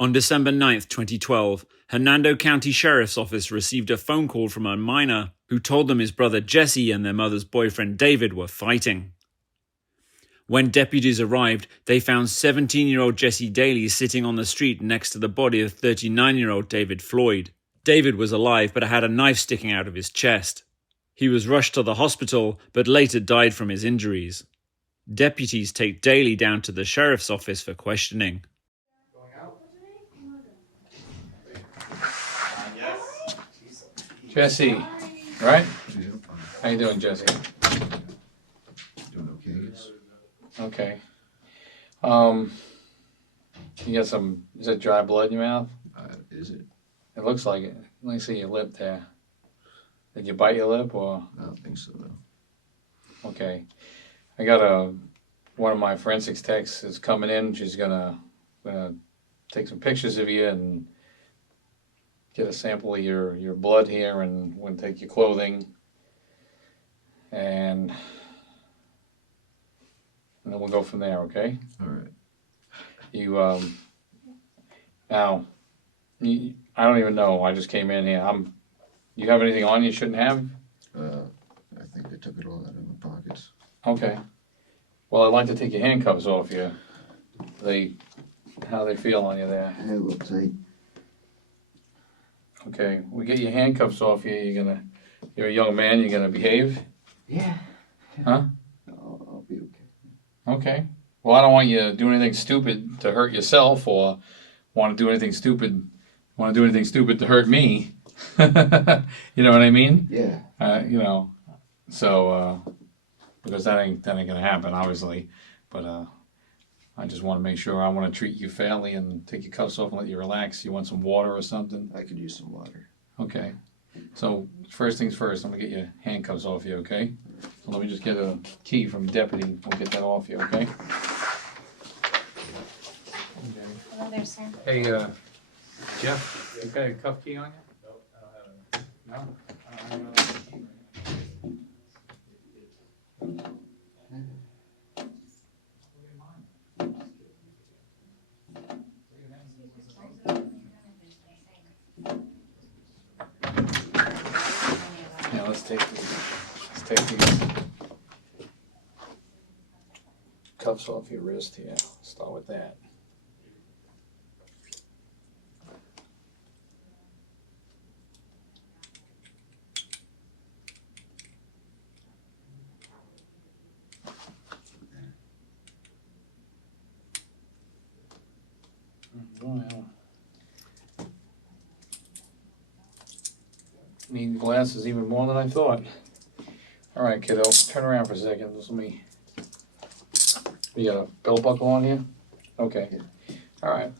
On December 9th, 2012, Hernando County Sheriff's Office received a phone call from a minor who told them his brother Jesse and their mother's boyfriend David were fighting. When deputies arrived, they found 17-year-old Jesse Daly sitting on the street next to the body of 39-year-old David Floyd. David was alive but had a knife sticking out of his chest. He was rushed to the hospital but later died from his injuries. Deputies take Daly down to the sheriff's office for questioning. Jesse, right? How you doing, Jesse? Doing okay, yes. Okay. You got some, is that dry blood in your mouth? Is it? It looks like it. Let me see your lip there. Did you bite your lip or? I don't think so, though. Okay. I got one of my forensics techs is coming in. She's gonna take some pictures of you and get a sample of your blood here, and we're gonna take your clothing and then we'll go from there, okay? All right. You now I don't even know. I just came in here. You have anything on you shouldn't have? I think I took it all out of my pockets. Okay. Well, I'd like to take your handcuffs off you. How they feel on you there? Hey, a little tight. Okay, we get your handcuffs off you. You're a young man. You're gonna behave. Yeah. Huh? I'll be okay. Okay. Well, I don't want you to do anything stupid to hurt yourself, or want to do anything stupid to hurt me. You know what I mean? Yeah. So because that ain't gonna happen, obviously. But I just want to make sure. I want to treat you fairly and take your cuffs off and let you relax. You want some water or something? I could use some water. Okay. So first things first, I'm gonna get your handcuffs off you, okay? So let me just get a key from the deputy. We'll get that off you, okay? Hello there, sir. Hey, Jeff, you got a cuff key on you? No, I don't have it. No? Yeah, let's take these cuffs off your wrist here. Start with that. Well, need glasses even more than I thought. All right, kiddo, turn around for a second. Just let me. You got a belt buckle on here? Okay. All right.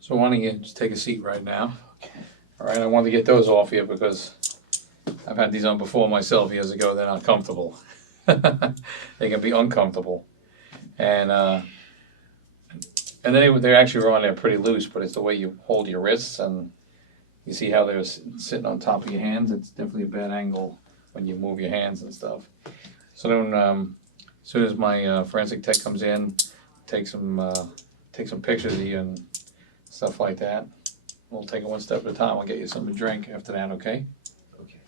So why don't you just take a seat right now? All right. I wanted to get those off you because I've had these on before myself years ago. They're not comfortable. They can be uncomfortable, and they actually were on there pretty loose, but it's the way you hold your wrists, and you see how they're sitting on top of your hands. It's definitely a bad angle when you move your hands and stuff. So then, as soon as my forensic tech comes in, take some pictures of you and stuff like that. We'll take it one step at a time. I'll get you something to drink after that, okay? Okay.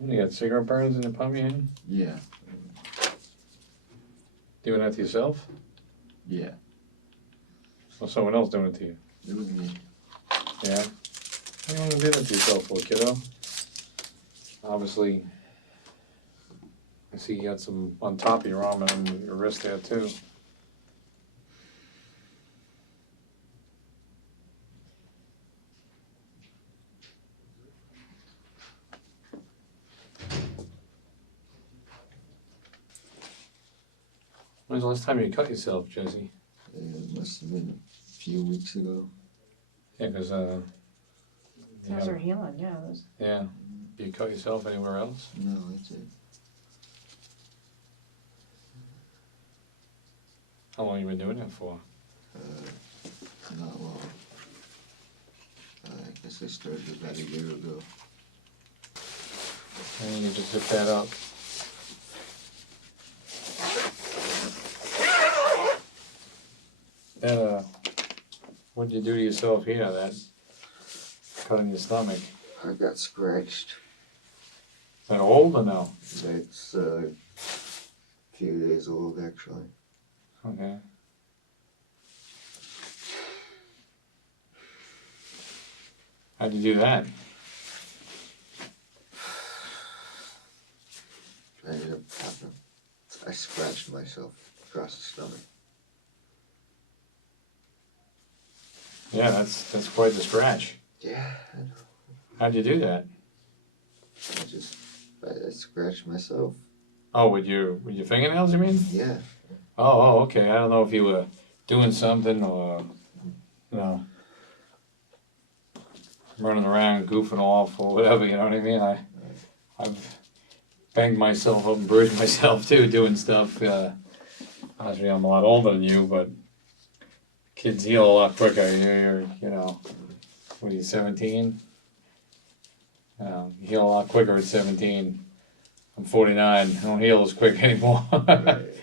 You got cigarette burns in the palm of your hand? Yeah. Doing that to yourself? Yeah. Or someone else doing it to you? It was me. Yeah? What do you want to do that to yourself for, kiddo? Obviously, I see you got some on top of your arm and on your wrist there too. When's the last time you cut yourself, Jesse? It must have been a few weeks ago. Yeah, because Those are healing, yeah. yeah. Do you cut yourself anywhere else? No, that's it. How long you been doing that for? Not long. I guess I started about a year ago. And you can just zip that up. That, what'd you do to yourself here, that cut in your stomach? I got scratched. Is that old or no? It's a few days old, actually. Okay. How'd you do that? I ended up having, I scratched myself across the stomach. Yeah, that's quite the scratch. Yeah, I know. How'd you do that? I scratched myself. Oh, with your fingernails, you mean? Yeah. Oh, okay. I don't know if you were doing something or, you know, running around, goofing off or whatever, you know what I mean? I've banged myself up and bruised myself too doing stuff. Honestly, I'm a lot older than you, but kids heal a lot quicker. You're you know, what are you, 17? You heal a lot quicker at 17. I'm 49. I don't heal as quick anymore. Right.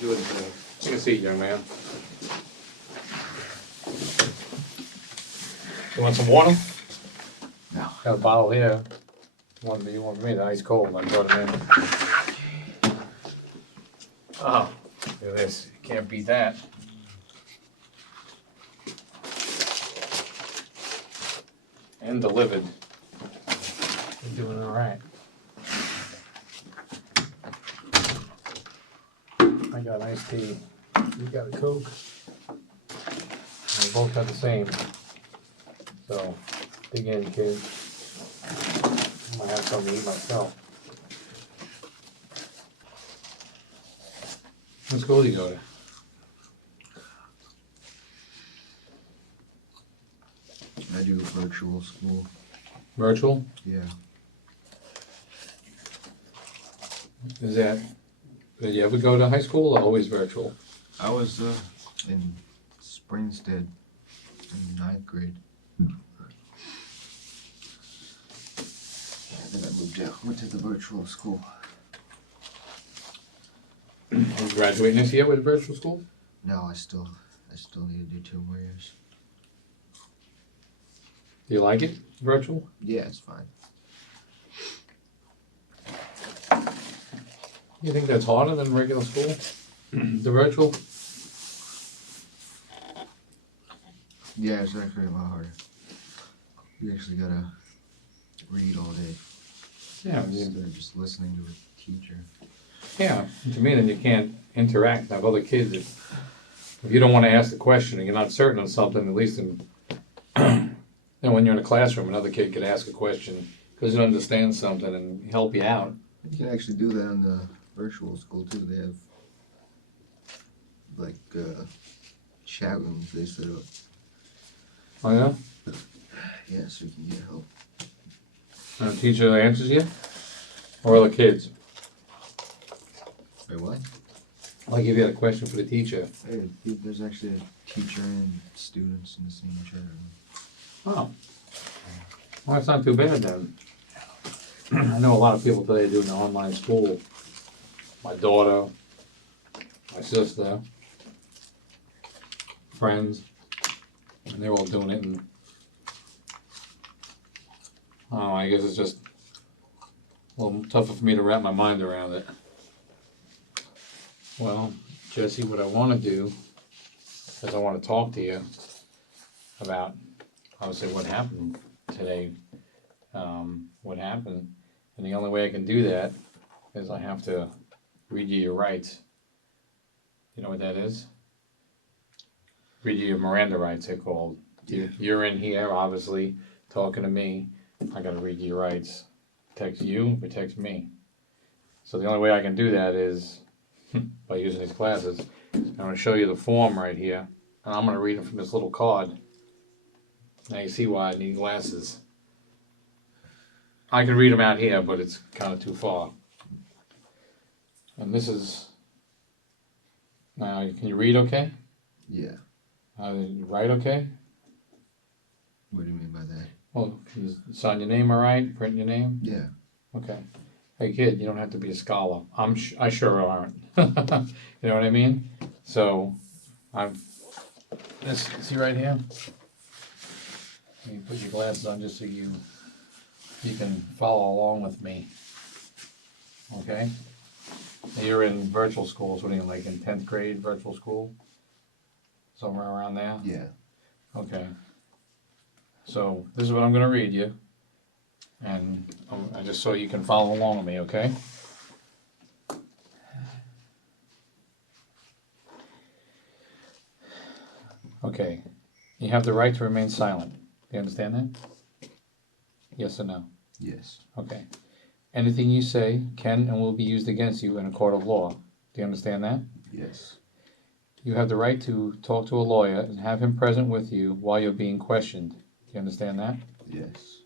Do anything. Take a seat, young man. You want some water? No. Got a bottle here. One that you want from me, the ice cold. I brought it in. Oh, look at this. You can't beat that. And delivered. You're doing all right. I got iced tea. You got a Coke. We both got the same. So, dig in, kids. I might have something to eat myself. What school do you go to? I do virtual school. Virtual? Yeah. Is that, did you ever go to high school or always virtual? I was in Springstead in 9th grade. And then I moved out, went to the virtual school. Are you graduating this year with virtual school? No, I still need to do 2 more years. Do you like it, virtual? Yeah, it's fine. You think that's harder than regular school? The virtual? Yeah, it's actually a lot harder. You actually gotta read all day Yeah, instead of just listening to a teacher. yeah. To me, then you can't interact and have other kids. If you don't want to ask the question and you're not certain of something, at least in, then when you're in a classroom, another kid could ask a question because you understand something and help you out. You can actually do that in the virtual school too. They have like chat rooms they set up. Oh yeah? Yeah, so you can get help. And the teacher answers you? Or other kids? Wait, what? Like if you had a question for the teacher. Hey, there's actually a teacher and students in the same chat room. Oh. Well, that's not too bad then. I know a lot of people today doing online school. My daughter, my sister, friends, and they're all doing it. And I don't know, I guess it's just a little tougher for me to wrap my mind around it. Well, Jesse, what I want to do is I want to talk to you about obviously what happened today. What happened, and the only way I can do that is I have to read you your rights. You know what that is? Read you your Miranda rights, they're called. Yeah. You're in here, obviously, talking to me. I gotta read you your rights. Protects you, protects me. So the only way I can do that is by using these classes. I'm gonna show you the form right here, and I'm gonna read it from this little card. Now you see why I need glasses. I can read them out here, but it's kind of too far. And this is, now can you read okay? Yeah. You write okay? What do you mean by that? Well, can you sign your name all right, print your name? Yeah. Okay. Hey kid, you don't have to be a scholar. I sure aren't. You know what I mean? So, see right here? You put your glasses on just so you can follow along with me. Okay? You're in virtual school, so what are you, like in 10th grade virtual school? Somewhere around there? Yeah. Okay. So, this is what I'm gonna read you. And I just so you can follow along with me, okay? Okay. You have the right to remain silent. Do you understand that? Yes or no? Yes. Okay. Anything you say can and will be used against you in a court of law. Do you understand that? Yes. You have the right to talk to a lawyer and have him present with you while you're being questioned. Do you understand that? Yes.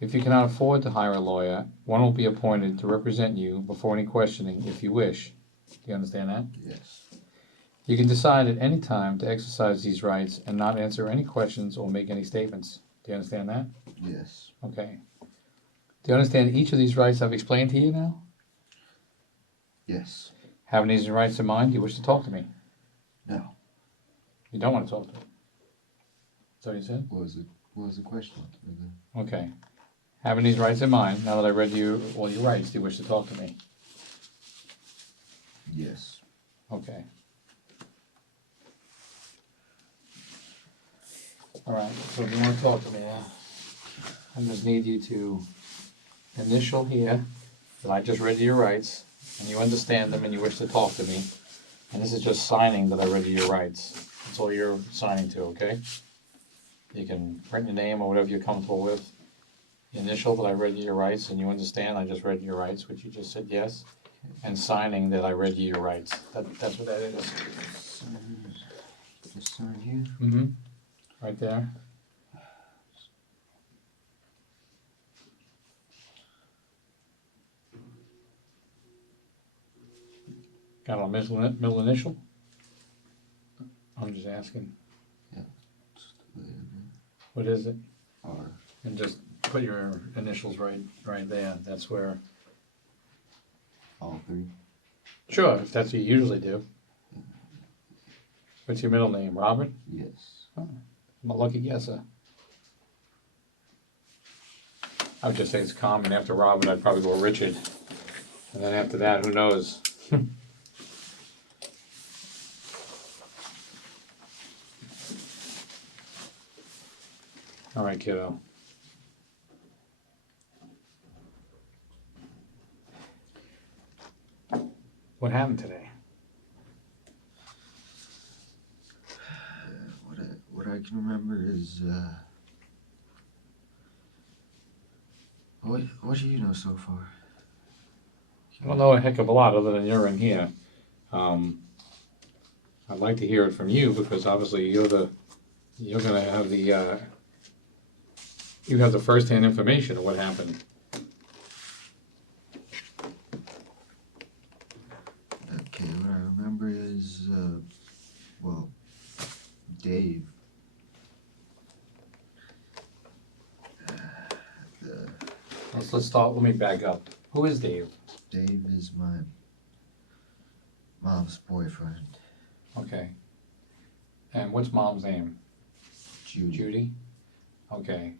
If you cannot afford to hire a lawyer, one will be appointed to represent you before any questioning if you wish. Do you understand that? Yes. You can decide at any time to exercise these rights and not answer any questions or make any statements. Do you understand that? Yes. Okay. Do you understand each of these rights I've explained to you now? Yes. Having these rights in mind, do you wish to talk to me? No. You don't want to talk to me. That's what you said? What was the question? Okay. Having these rights in mind, now that I read you all your rights, do you wish to talk to me? Yes. Okay. All right, so if you want to talk to me now, I just need you to initial here that I just read you your rights, and you understand them and you wish to talk to me. And this is just signing that I read you your rights. That's all you're signing to, okay? You can print your name or whatever you're comfortable with. Initial that I read you your rights and you understand I just read you your rights, which you just said yes. And signing that I read you your rights. That's what that is. Just sign here. Mm-hmm. Right there. Got a middle initial? I'm just asking. Just lay it in. What is it? R. And just put your initials right there. That's where. All three. Sure, if that's what you usually do. What's your middle name? Robert? Yes. Oh, I'm a lucky guesser. I would just say it's common. After Robert, I'd probably go Richard. And then after that, who knows? All right, kiddo. What happened today? What I can remember is what do you know so far? I don't know a heck of a lot other than you're in here. I'd like to hear it from you because obviously you're gonna have you have the first-hand information of what happened. Okay, what I remember is well, Dave. Let's start. Let me back up. Who is Dave? Dave is my mom's boyfriend. Okay. And what's mom's name? Judy. Judy? Okay.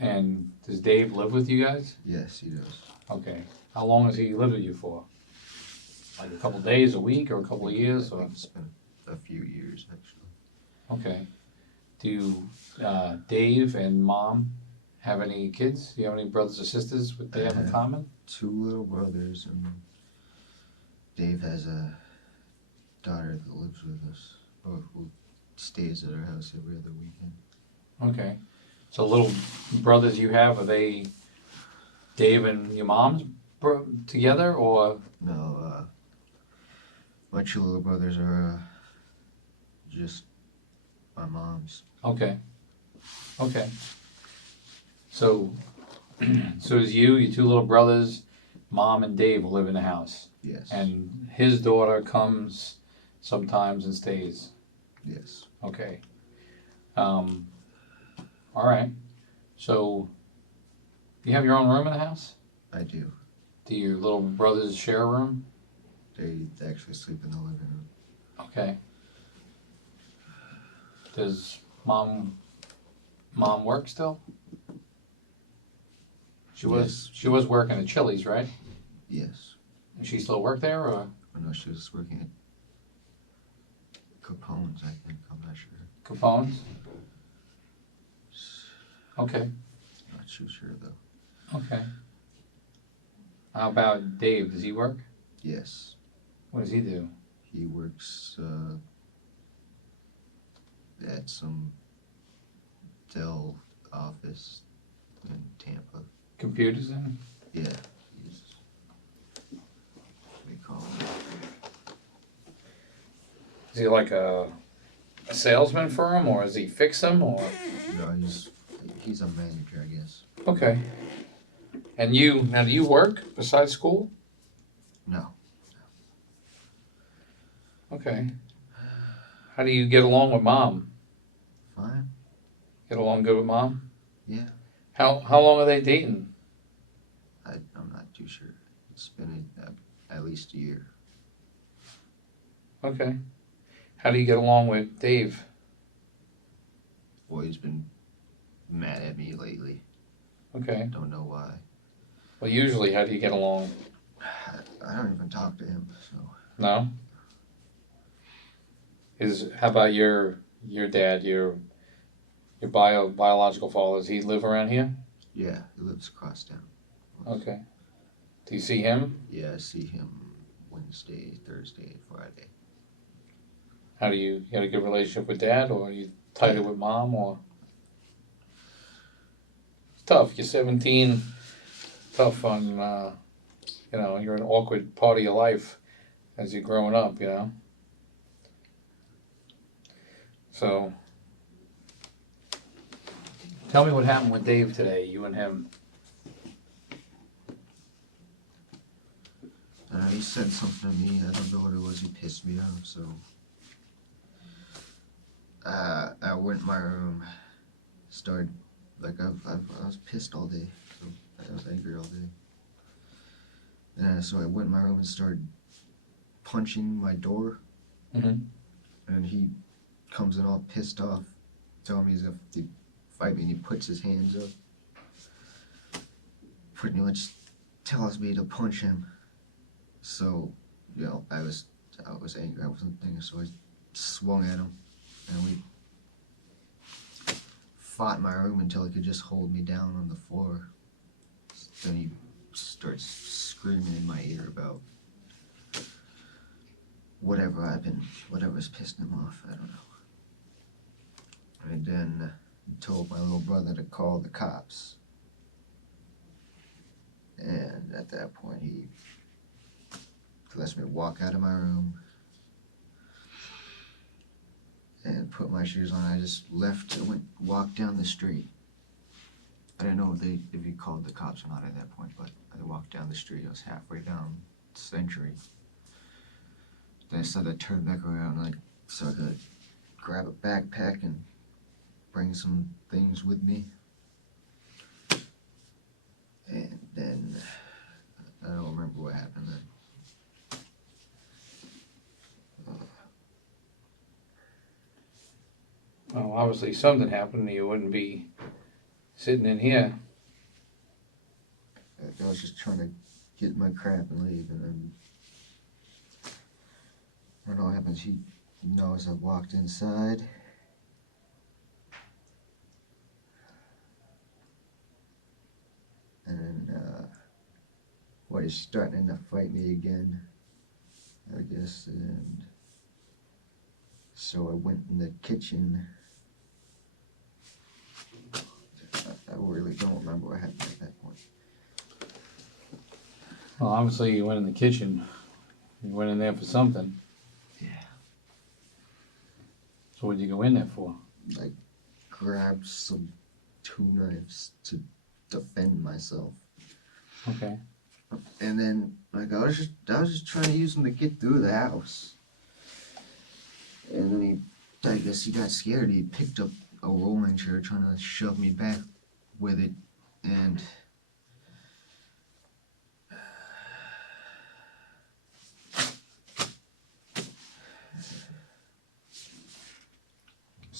And does Dave live with you guys? Yes, he does. Okay. How long has he lived with you for? Like a couple days, a week, or a couple of years? I Or think it's been a few years actually. okay. Do Dave and mom have any kids? Do you have any brothers or sisters what they have in common? 2 little brothers, and Dave has a daughter that lives with us, or who stays at our house every other weekend. Okay. So little brothers you have, are they Dave and your mom's together, or? No, my 2 little brothers are just my mom's. Okay. Okay. So, so it's you, your 2 little brothers, mom and Dave live in the house. Yes. And his daughter comes sometimes and stays. Yes. Okay. All right. So, you have your own room in the house? I do. Do your little brothers share a room? They actually sleep in the living room. Okay. Does mom work still? She was working at Chili's, right? Yes. Does she still work there, or I know she was working at Capone's, I think. I'm not sure. Capone's? Okay. Not too sure though. Okay. How about Dave? Does he work? Yes. What does he do? He works at some Dell office in Tampa. Computers in? Yeah. He's, what do you call him? Is he like a salesman for him, or does he fix them, or? No, he's a manager, I guess. Okay. And do you work besides school? No. Okay. How do you get along with mom? Fine. Get along good with mom? Yeah. How long are they dating? I'm not too sure. It's been at least a year. Okay. How do you get along with Dave? Boy, he's been mad at me lately. Okay. Don't know why. Well, usually, how do you get along? I don't even talk to him, so. No? How about your dad, your biological father? Does he live around here? Yeah, he lives across town. Okay. Do you see him? Yeah, I see him Wednesday, Thursday, Friday. How do you got a good relationship with dad, or are you tighter with mom, or? It's tough. You're 17. Tough on, you're an awkward part of your life as you're growing up, So, tell me what happened with Dave today, you and him. He said something to me. I don't know what it was. He pissed me off, so. I went in my room, started, I was pissed all day, so I was angry all day. And so I went in my room and started punching my door. Mm-hmm. And he comes in all pissed off, telling me he's gonna fight me, and he puts his hands up. Pretty much tells me to punch him. So, I was angry, I wasn't thinking, so I swung at him, and we fought in my room until he could just hold me down on the floor. Then he starts screaming in my ear about whatever's pissing him off, I don't know. And then he told my little brother to call the cops. And at that point, he lets me walk out of my room and put my shoes on. I just left, walked down the street. I didn't know if he called the cops or not at that point, but I walked down the street. I was halfway down Century. Then I started to turn back around, and I started to grab a backpack and bring some things with me. And then, I don't remember what happened then. Well, obviously something happened, you wouldn't be sitting in here. I was just trying to get my crap and leave, and then I don't know what happens. He knows I walked inside. And he's starting to fight me again, I guess, and so I went in the kitchen. I really don't remember what happened at that point. Well, obviously you went in the kitchen. You went in there for something. Yeah. So what did you go in there for? I grabbed some 2 knives to defend myself. Okay. And then, I was just trying to use them to get through the house. And then I guess he got scared. He picked up a rolling chair, trying to shove me back with it. And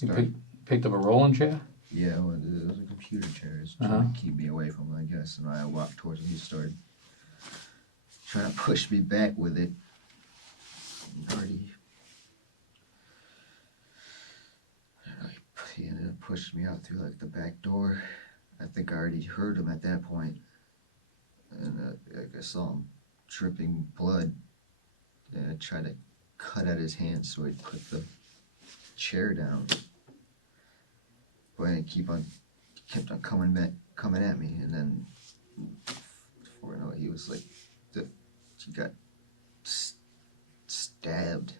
You Started, picked up a rolling chair? yeah, well, it was a computer chair. It's Uh-huh. trying to keep me away from him, I guess. And I walked towards him. He started trying to push me back with it. And already, he ended up pushing me out through like the back door. I think I already heard him at that point, and I saw him dripping blood. And I tried to cut at his hand so he'd put the chair down. But he kept on coming at me, and then before I know it, he was like, he got stabbed.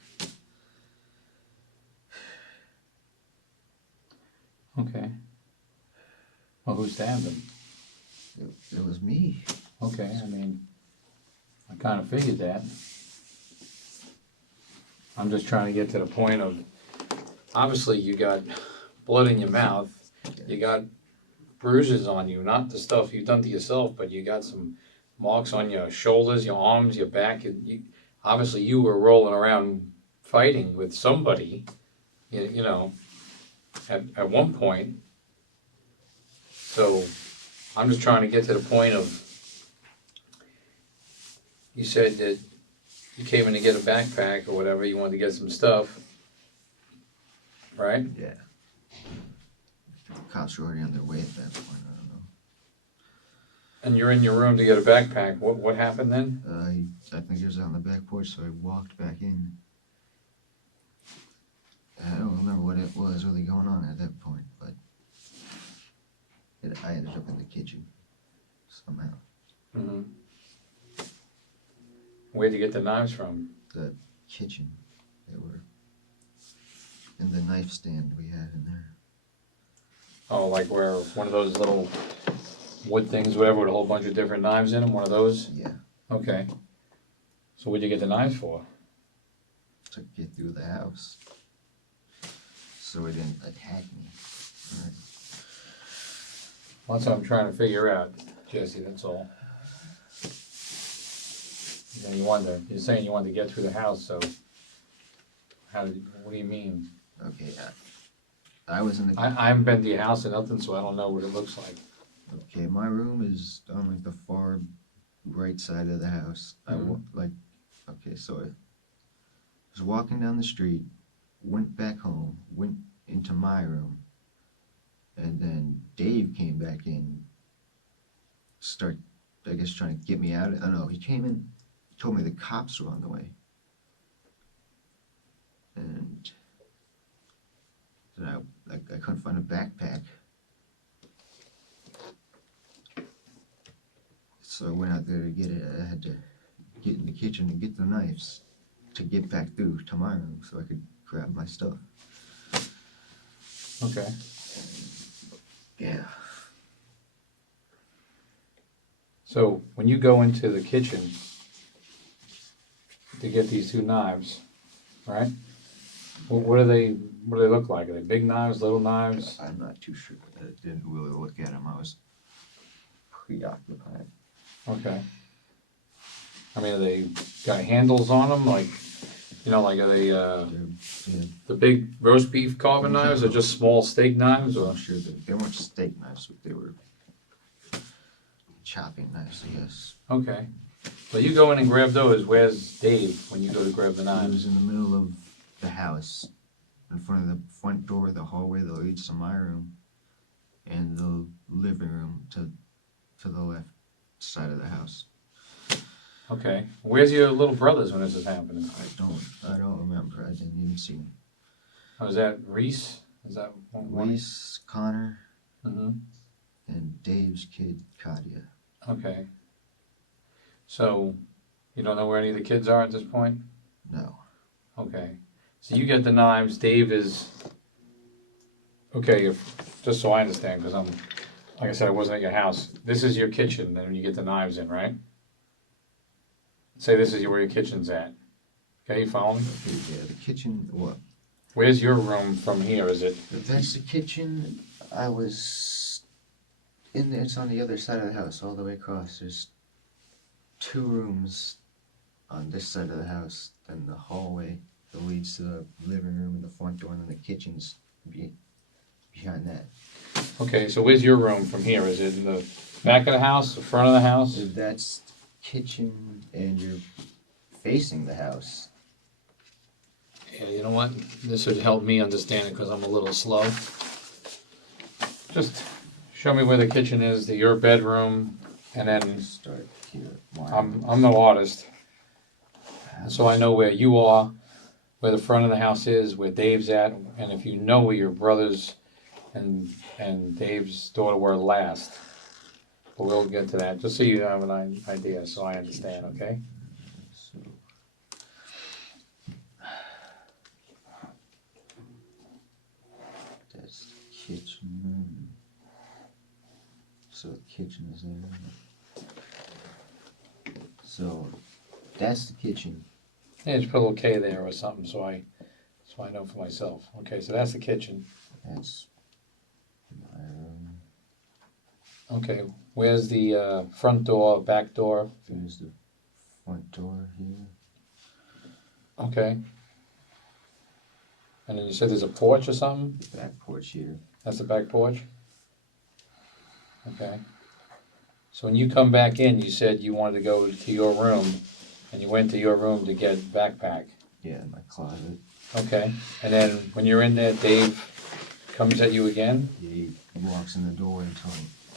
Okay. Well, who stabbed him? It was me. Okay, I mean, I kind of figured that. I'm just trying to get to the point of, obviously you got blood in your mouth, you got bruises on you, not the stuff you've done to yourself, but you got some marks on your shoulders, your arms, your back. Obviously you were rolling around fighting with somebody, you know, at one point. So I'm just trying to get to the point of, you said that you came in to get a backpack or whatever, you wanted to get some stuff, right? Yeah. The cops were already on their way at that point. I don't know. And you're in your room to get a backpack. What happened then? I think he was out on the back porch, so I walked back in. I don't remember what it was really going on at that point, but I ended up in the kitchen somehow. Mm-hmm. Where'd you get the knives from? The kitchen. They were in the knife stand we had in there. Oh, like where one of those little wood things, whatever, with a whole bunch of different knives in them, one of those? Yeah, Okay. So what'd you get the knives for? to get through the house, so it didn't attack me. Right. Well, that's what I'm trying to figure out, Jesse, that's all. You're saying you wanted to get through the house, so what do you mean? Okay, I was in the. I haven't been to your house or nothing, so I don't know what it looks like. Okay, my room is on like the far right side of the house. Okay, so I was walking down the street, went back home, went into my room, and then Dave came back in, I guess, trying to get me out. I don't know, he came in, told me the cops were on the way. And then I couldn't find a backpack. So I went out there to get it. I had to get in the kitchen and get the knives to get back through to my room so I could grab my stuff. Okay. Yeah. So when you go into the kitchen to get these two knives, right? What do they look like? Are they big knives, little knives? I'm not too sure. I didn't really look at them. I was preoccupied. Okay. I mean, are they got handles on them? Like, like are they They're the big roast beef carving knives or just small steak knives? Or I'm sure they weren't steak knives, but they were chopping knives, I guess. Okay. So you go in and grab those. Where's Dave when you go to grab the He knives? was in the middle of the house, in front of the front door, the hallway that leads to my room, and the living room to the left side of the house. Okay. Where's your little brothers when this is happening? I don't remember. I didn't even see him. Oh, is that Reese? Is that one? Reese, Connor, Mm-hmm. and Dave's kid, Katia. Okay. So you don't know where any of the kids are at this point? No. Okay. So you get the knives. Dave is okay. Just so I understand, because like I said, I wasn't at your house. This is your kitchen. Then you get the knives in, right? Say this is where your kitchen's at. Okay, you follow me? Okay, yeah, the kitchen, what? Where's your room from here? Is it? That's the kitchen. I was in there. It's on the other side of the house, all the way across. There's 2 rooms on this side of the house, then the hallway that leads to the living room and the front door, and then the kitchen's behind that. Okay, so where's your room from here? Is it in the back of the house, the front of the house? So that's kitchen, and you're facing the house. Yeah, you know what? This would help me understand it because I'm a little slow. Just show me where the kitchen is, your bedroom, and then Start here. I'm no artist, so I know where you are, where the front of the house is, where Dave's at, and if you know where your brothers and Dave's daughter were last. But we'll get to that, just so you have an idea, so I understand, okay? So, that's the kitchen. So the kitchen is there. So that's the kitchen. Yeah, just put a little K there or something, so I know for myself. Okay, so that's the kitchen. That's my room. Okay, where's the front door, back door? There's the front door here. Okay. And then you said there's a porch or something? The back porch here. That's the back porch? Okay. So when you come back in, you said you wanted to go to your room, and you went to your room to get backpack. Yeah, my closet. Okay. And then when you're in there, Dave comes at you again? Yeah, he walks in the door and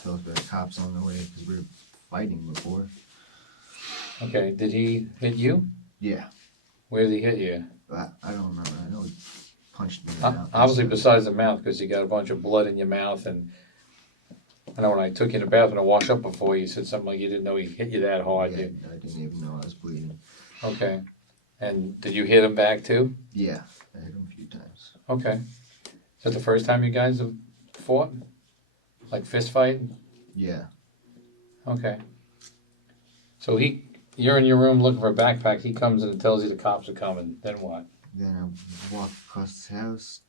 tells the cops on the way because we were fighting before. Okay. Did he hit you? Yeah, Where did he hit you? I don't remember. I know he punched me in the mouth. Obviously, besides the mouth, because you got a bunch of blood in your mouth, and I know when I took you in the bathroom to wash up before, you said something like you didn't know he hit you that hard. Yeah, I didn't even know I was bleeding. Okay. And did you hit him back too? Yeah, I hit him a few times. Okay. Is that the first time you guys have fought? Like fist fight? Yeah, Okay. So you're in your room looking for a backpack. He comes in and tells you the cops are coming. Then what? then I walk across the house,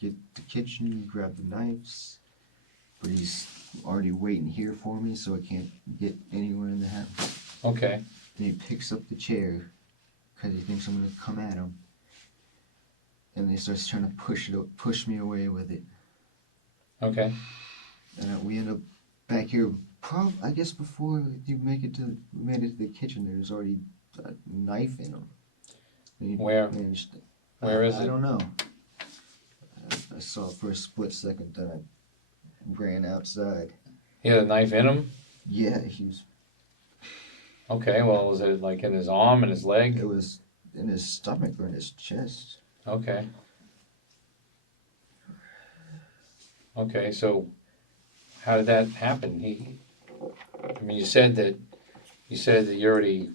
get the kitchen, grab the knives, but he's already waiting here for me, so I can't get anywhere in the house. Okay. Then he picks up the chair because he thinks I'm gonna come at him, and he starts trying to push me away with it. Okay. And we end up back here. I guess before you made it to the kitchen, there was already a knife in him. Where? Where is I it? don't know. I saw it for a split second, then I ran outside. He had a knife in him? Yeah, he was. Okay, well, was it like in his arm and his leg? It was in his stomach or in his chest. Okay. Okay, so how did that happen? I mean, you said that you already,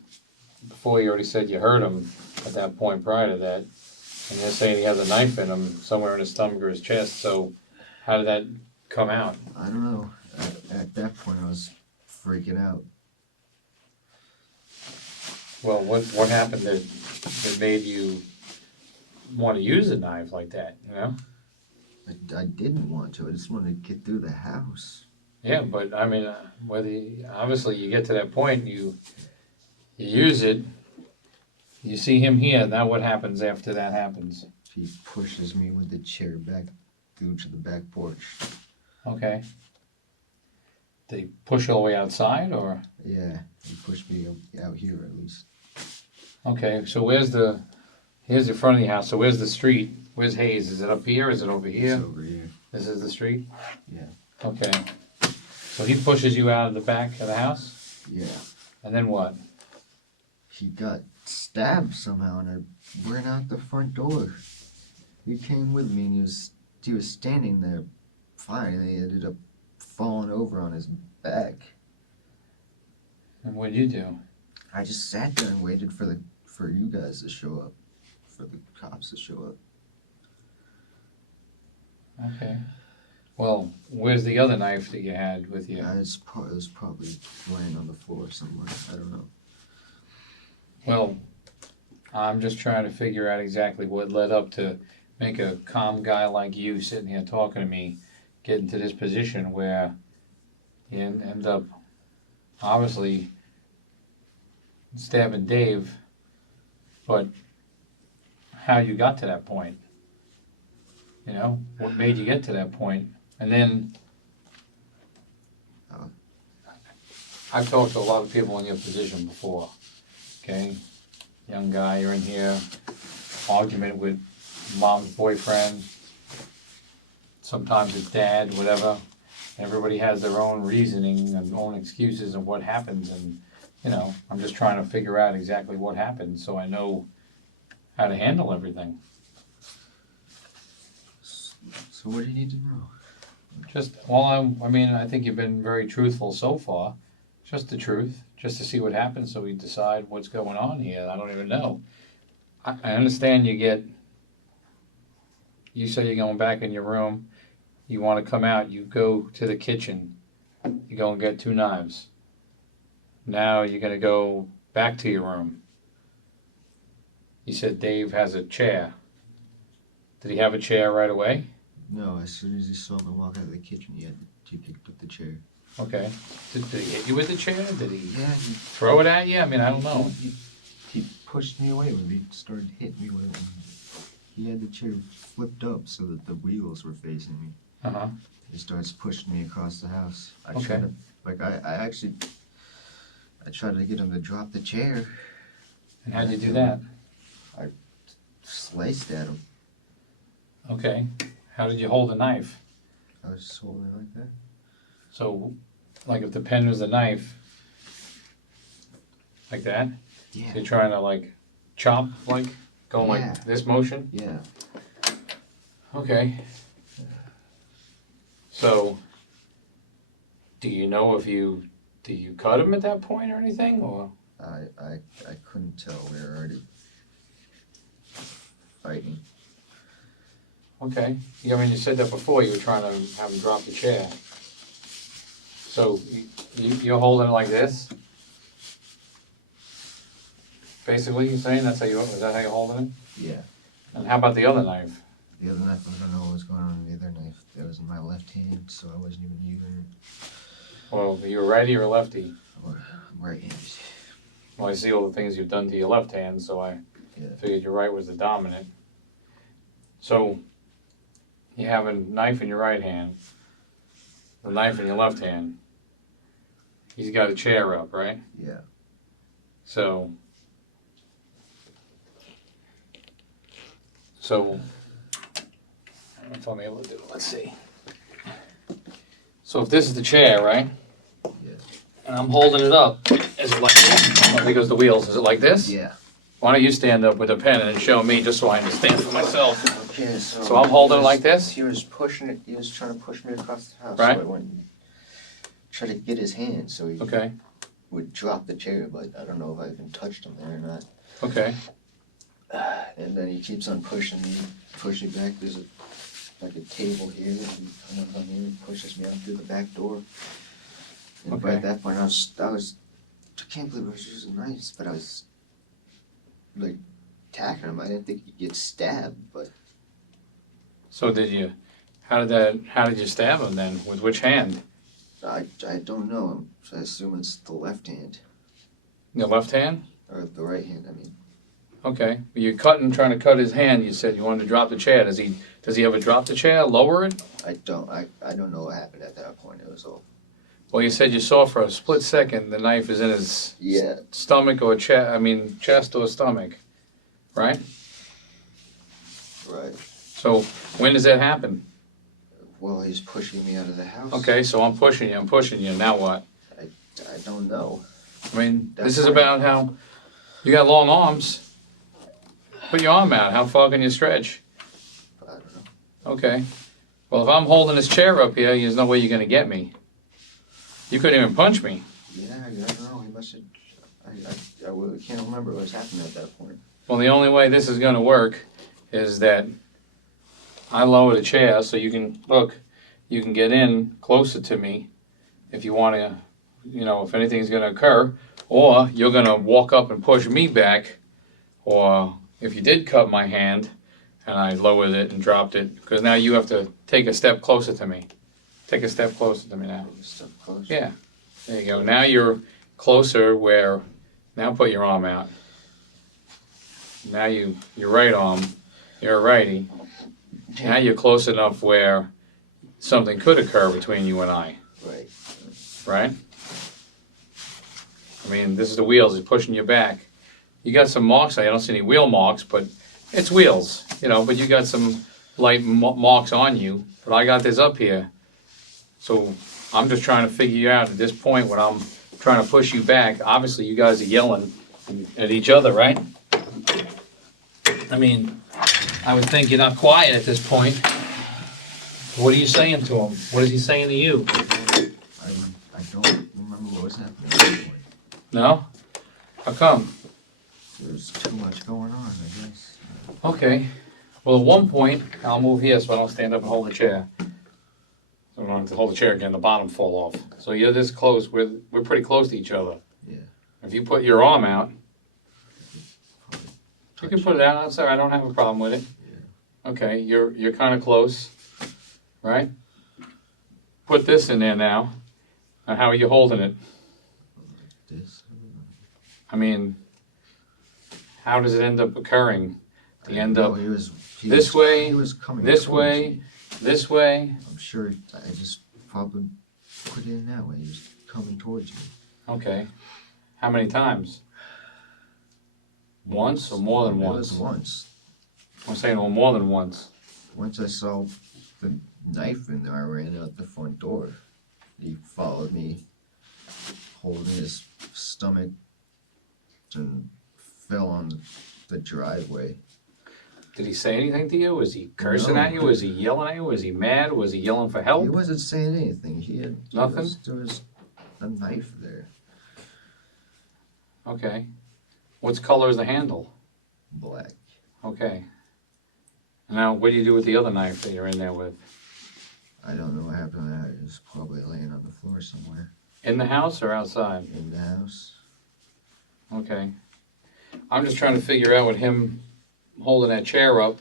before you already said you hurt him at that point prior to that, and you're saying he has a knife in him somewhere in his stomach or his chest, so how did that come out? I don't know. At that point, I was freaking out. Well, what happened that made you want to use a knife like that, you know? I didn't want to. I just wanted to get through the house. Yeah, but I mean, obviously you get to that point, you use it, you see him here, now what happens after that happens? He pushes me with the chair back through to the back porch. Okay. Did he push you all the way outside, or? Yeah, he pushed me out here at least. Okay, so here's the front of the house, so where's the street? Where's Hayes? Is it up here, is it over here? It's over here. This is the street? Yeah. Okay. So he pushes you out of the back of the house, Yeah. and then what? He got stabbed somehow, and I ran out the front door. He came with me, and he was standing there fine, and he ended up falling over on his back. And what did you do? I just sat there and waited for you guys to show up, for the cops to show up. Okay. Well, where's the other knife that you had with you? It was probably laying on the floor somewhere. I don't know. Well, I'm just trying to figure out exactly what led up to make a calm guy like you sitting here talking to me get into this position where you end up obviously stabbing Dave, but how you got to that point. You know, what made you get to that point? And then, I've talked to a lot of people in your position before, okay? Young guy, you're in here, argument with mom's boyfriend, sometimes it's dad, whatever. Everybody has their own reasoning and own excuses of what happens, and, you know, I'm just trying to figure out exactly what happened so I know how to handle everything. So what do you need to know? Just, well, I mean, I think you've been very truthful so far. Just the truth, just to see what happens so we decide what's going on here. I don't even know. I understand you say you're going back in your room, you want to come out, you go to the kitchen, you go and get 2 knives. Now you're going to go back to your room. You said Dave has a chair. Did he have a chair right away? No, as soon as he saw me walk out of the kitchen, he picked up the chair. Okay. Did he hit you with the chair? Did he Yeah, throw it at you? I mean, I don't know. he pushed me away when he started hitting me with it. And he had the chair flipped up so that the wheels were facing me. Uh-huh. He starts pushing me across the house. I Okay. tried to, like, I tried to get him to drop the chair. And how'd you do that? Sliced at him. Okay. How did you hold the knife? I was just holding it like that. So, like if the pen was the knife, like that? Yeah. So you're trying to like chop, like, going Yeah. like this motion? Yeah. Okay. So, do you know do you cut him at that point or anything, or? I couldn't tell. We were already fighting. Okay. Yeah, I mean, you said that before, you were trying to have him drop the chair. So, you're holding it like this? Basically, you're saying is that how you're holding it? Yeah. And how about the other knife? The other knife, I don't know what was going on with the other knife. That was in my left hand, so I wasn't even using it. Well, you were righty or lefty? I'm right-handed. Well, I see all the things you've done to your left hand, so I figured your right was the dominant. So, you have a knife in your right hand, a knife in your left hand. He's got a chair up, right? Yeah. So, I don't know if I'm able to do it. Let's see. So if this is the chair, right? Yeah. And I'm holding it up, is it like this? Oh, there goes the wheels. Is it like this? Yeah. Why don't you stand up with a pen and show me just so I understand for myself? Okay, So I'm holding it like this? He was pushing it. He was trying to push me across the house. Right. So I went and tried to get his hand so he Okay, would drop the chair, but I don't know if I even touched him there or not. okay. And then he keeps on pushing me back. There's like a table here, and he comes on here and pushes me out through the back door. And Okay. at that point, I can't believe I was using knives, but I was like attacking him. I didn't think he'd get stabbed, but So how did you stab him then? With which hand? I don't know. I assume it's the left hand Your left hand? or the right hand. I mean, Okay. You're trying to cut his hand. You said you wanted to drop the chair. Does he ever drop the chair? Lower it? I don't know what happened at that point. It was all Well, you said you saw for a split second the knife is in his stomach or chest or stomach, right? right. So when does that happen? Well, he's pushing me out of the house. Okay, so I'm pushing you. Now what? I don't know. I mean, That's this is right. about how you got long arms. Put your arm out. How far can you stretch? I don't know. Okay. Well, if I'm holding this chair up here, there's no way you're going to get me. You couldn't even punch me. Yeah, I don't know. He must have. I really can't remember what was happening at that point. Well, the only way this is going to work is that I lower the chair so you can get in closer to me if you want to, if anything's going to occur, or you're going to walk up and push me back, or if you did cut my hand and I lowered it and dropped it, because now you have to take a step closer to me. Take a step closer to me now. Step close. Yeah, there you go. Now you're closer now put your arm out. Now your right arm, you're a righty. Now you're close enough where something could occur between you and I, Right. right? I mean, this is the wheels, he's pushing you back. You got some marks, I don't see any wheel marks, but it's wheels, you know, but you got some light marks on you, but I got this up here. So I'm just trying to figure you out at this point when I'm trying to push you back. Obviously, you guys are yelling at each other, right? I mean, I would think you're not quiet at this point. What are you saying to him? What is he saying to you? I don't remember what was happening at that point. No? How come? There's too much going on, I guess. Okay. Well, at one point, I'll move here so I don't stand up and hold the chair. So I don't have to hold the chair again, the bottom fall off. So you're this close, we're pretty close to each other. Yeah. If you put your arm out, you can put it out, sorry, I don't have a problem with it. Yeah. Okay, you're kind of close, right? Put this in there now. Now, how are you holding it? This. I mean, how does it end up occurring? Do you end No, up he was this way, He was coming this towards way, me. this way? I'm sure I just probably put it in that way. He was coming towards me. Okay. How many times? Once or more than It once? was once. I'm saying well, more than once. Once I saw the knife in there, I ran out the front door. He followed me, holding his stomach, and fell on the driveway. Did he say anything to you? Was he cursing No. at you? Was he yelling at you? Was he mad? Was he yelling for help? He wasn't saying anything. Nothing? There was a knife there. Okay. What color is the handle? Black. Okay. Now, what do you do with the other knife that you're in there with? I don't know what happened to that. It was probably laying on the floor somewhere. In the house or outside? In the house. Okay. I'm just trying to figure out with him holding that chair up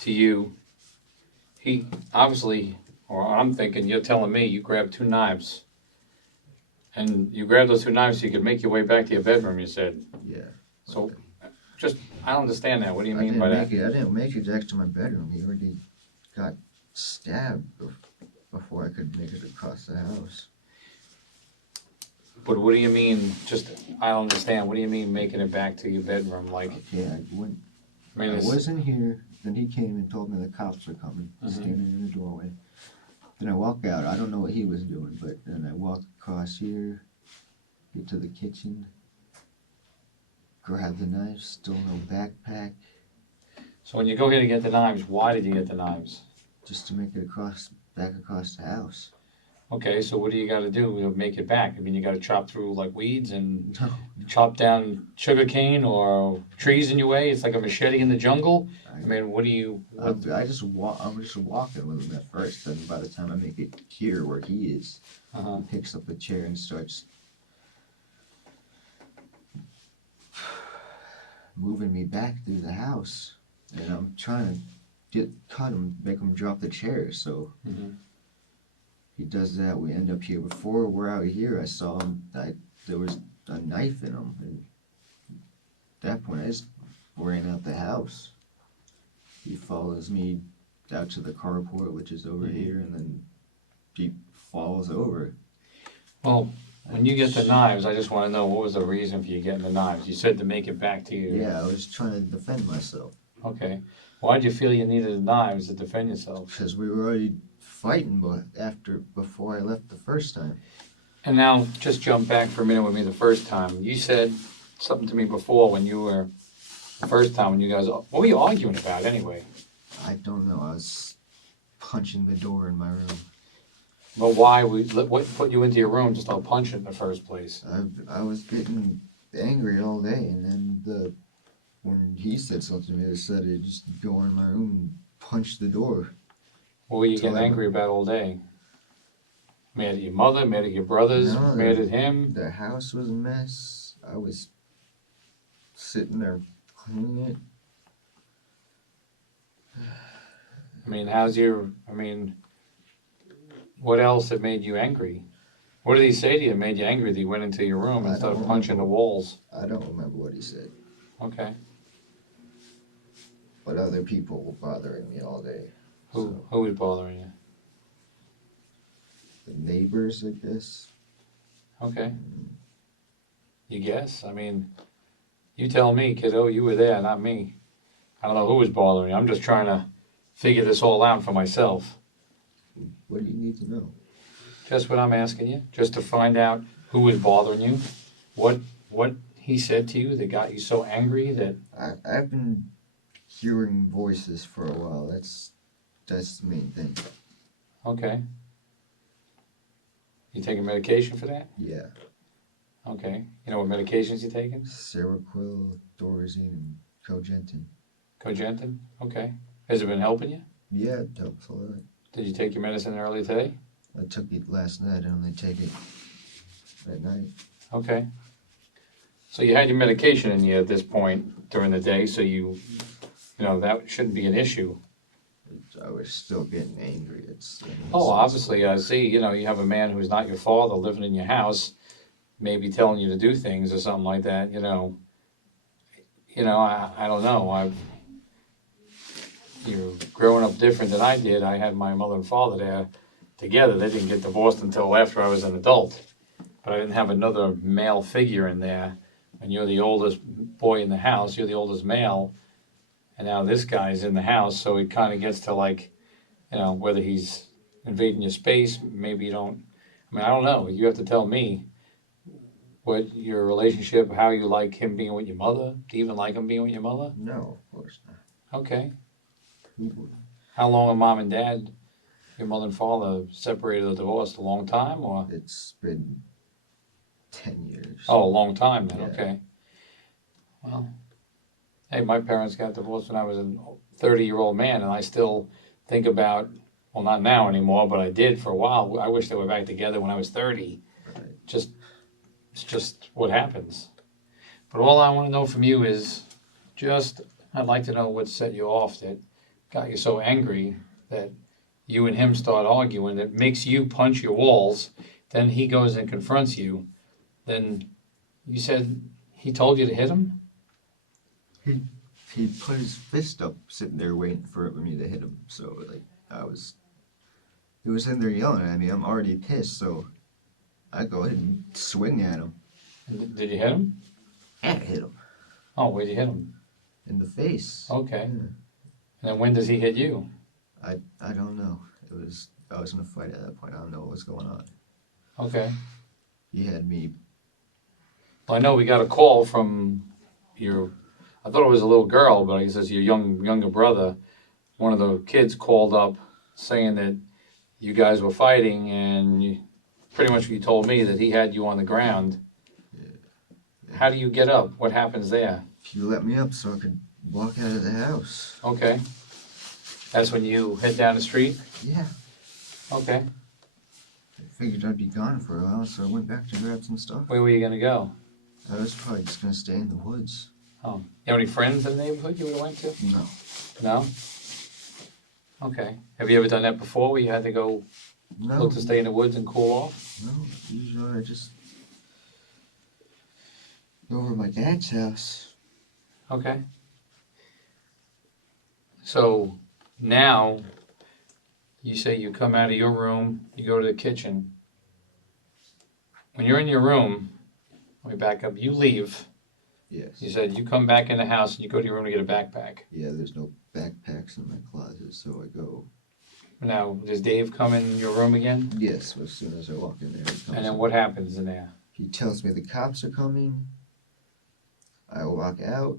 to you. He obviously, or I'm thinking, you're telling me you grabbed two knives. And you grabbed those two knives so you could make your way back to your bedroom, you said. Yeah. So, just, I don't understand that. What do you I mean didn't by make that? it. I didn't make it back to my bedroom. He already got stabbed before I could make it across the house. But what do you mean, just, I don't understand. What do you mean making it back to your bedroom? Like, Yeah, I went. I mean, I it's, wasn't here. Then he came and told me the cops were coming, standing in the doorway. Then I walk out. I don't know what he was doing, but then I walk across here, get to the kitchen, grab the knife. Still no backpack. so when you go here to get the knives, why did you get the knives? Just to make it back across the house. Okay, so what do you gotta do to make it back? I mean, you gotta chop through like weeds and No, chop down sugar cane or trees in your way? It's like a machete in the jungle? I mean, what do you, what, I just walk. I'm just walking with him at first. Then by the time I make it here where he is, uh-huh. he picks up the chair and starts moving me back through the house. And I'm trying to cut him, make him drop the chair. So Mhm. he does that. We end up here. Before we're out here, I saw him. There was a knife in him. And at that point, I just ran out the house. He follows me out to the carport, which is over here, and then he falls over. Well, when you get the knives, I just wanna know, what was the reason for you getting the knives? You said to make it back to you. Yeah, I was trying to defend myself Okay. Why'd you feel you needed the knives to defend yourself? because we were already fighting, but before I left the first time. And now, just jump back for a minute with me the first time. You said something to me before when you were, the first time when you guys, what were you arguing about anyway? I don't know. I was punching the door in my room. But why, what put you into your room to start punching in the first place? I was getting angry all day, and then when he said something to me, I decided to just go in my room and punch the door. What were you getting angry about all day? Mad at your mother, mad at your brothers, No, mad at him? The house was a mess. I was sitting there cleaning it. I mean, what else had made you angry? What did he say to you that made you angry that he went into your room and I started don't punching the remember. walls? I don't remember what he said, Okay. but other people were bothering me all day. Who was bothering you? The neighbors, I guess. Okay. You guess? I mean, you tell me, kiddo, you were there, not me. I don't know who was bothering you. I'm just trying to figure this all out for myself. What do you need to know? Just what I'm asking you, just to find out who was bothering you, what he said to you that got you so angry that. I've been hearing voices for a while. That's the main thing. Okay. You taking medication for that? Yeah. Okay. You know what medications you taking? Seroquel, Thorazine, and Cogentin. Cogentin? Okay. Has it been helping you? Yeah, it helps a lot. Did you take your medicine early today? I took it last night. I only take it at night. Okay. So you had your medication in you at this point during the day, so you know, that shouldn't be an issue. I was still getting angry. Oh, obviously, I see, you know, you have a man who's not your father living in your house, maybe telling you to do things or something like that, you know. I don't know. You're growing up different than I did. I had my mother and father there together. They didn't get divorced until after I was an adult. But I didn't have another male figure in there. And you're the oldest boy in the house, you're the oldest male, and now this guy's in the house, so it kind of gets to like, you know, whether he's invading your space, maybe you don't. I mean, I don't know. You have to tell me what your relationship, how you like him being with your mother. Do you even like him being with your mother? No, of course not. Okay. Who would? How long are mom and dad, your mother and father, separated or divorced? A long time, or? It's been 10 years. Oh, a long time then. Yeah. Okay. Well, hey, my parents got divorced when I was a 30-year-old man, and I still think about, well, not now anymore, but I did for a while. I wish they were back together when I was 30. Right. It's just what happens. But all I want to know from you is I'd like to know what set you off that got you so angry that you and him start arguing, that makes you punch your walls. Then he goes and confronts you. Then you said he told you to hit him? He put his fist up, sitting there waiting for me to hit him. So, like, he was in there yelling at me. I'm already pissed, so I go ahead and swing at him. Did you hit him? Yeah, I hit him. Oh, where'd you hit him? In the face. Okay. Yeah. And then when does he hit you? I don't know. I was in a fight at that point. I don't know what was going on. Okay. He had me. Well, I know we got a call from I thought it was a little girl, but he says your younger brother. One of the kids called up saying that you guys were fighting, and pretty much you told me that he had you on the ground. Yeah. How do you get up? What happens there? He let me up so I could walk out of the house. Okay. That's when you head down the street? Yeah. Okay. I figured I'd be gone for a while, so I went back to grab some stuff. Where were you going to go? I was probably just gonna stay in the woods. Oh. You have any friends in the neighborhood you would have went to? No. No? Okay. Have you ever done that before where you had to go look to stay in the woods and cool off? No, usually I just go over to my dad's house. Okay. So now you say you come out of your room, you go to the kitchen. When you're in your room, let me back up, you leave. Yes. You said you come back in the house and you go to your room to get a backpack. Yeah, there's no backpacks in my closet, so I go. Now, does Dave come in your room again? Yes, as soon as I walk in there, he comes And then in. what happens in there? He tells me the cops are coming. I walk out.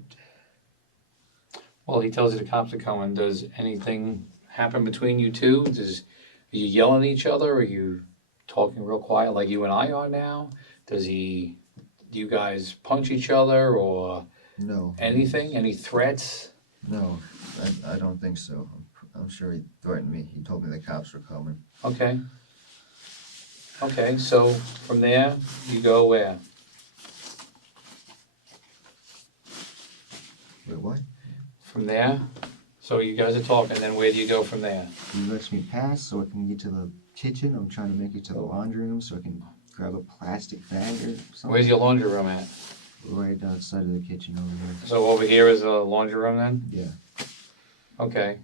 Well, he tells you the cops are coming. Does anything happen between you two? Are you yelling at each other? Are you talking real quiet like you and I are now? Do you guys punch each other or No. anything? Any threats? No, I don't think so. I'm sure he threatened me. He told me the cops were coming. Okay. Okay, so from there, you go where? Wait, what? From there? So you guys are talking, then where do you go from there? He lets me pass so I can get to the kitchen. I'm trying to make it to the laundry room so I can grab a plastic bag or something. Where's your laundry room at? Right outside of the kitchen over here. So over here is a laundry room then? Yeah. Okay.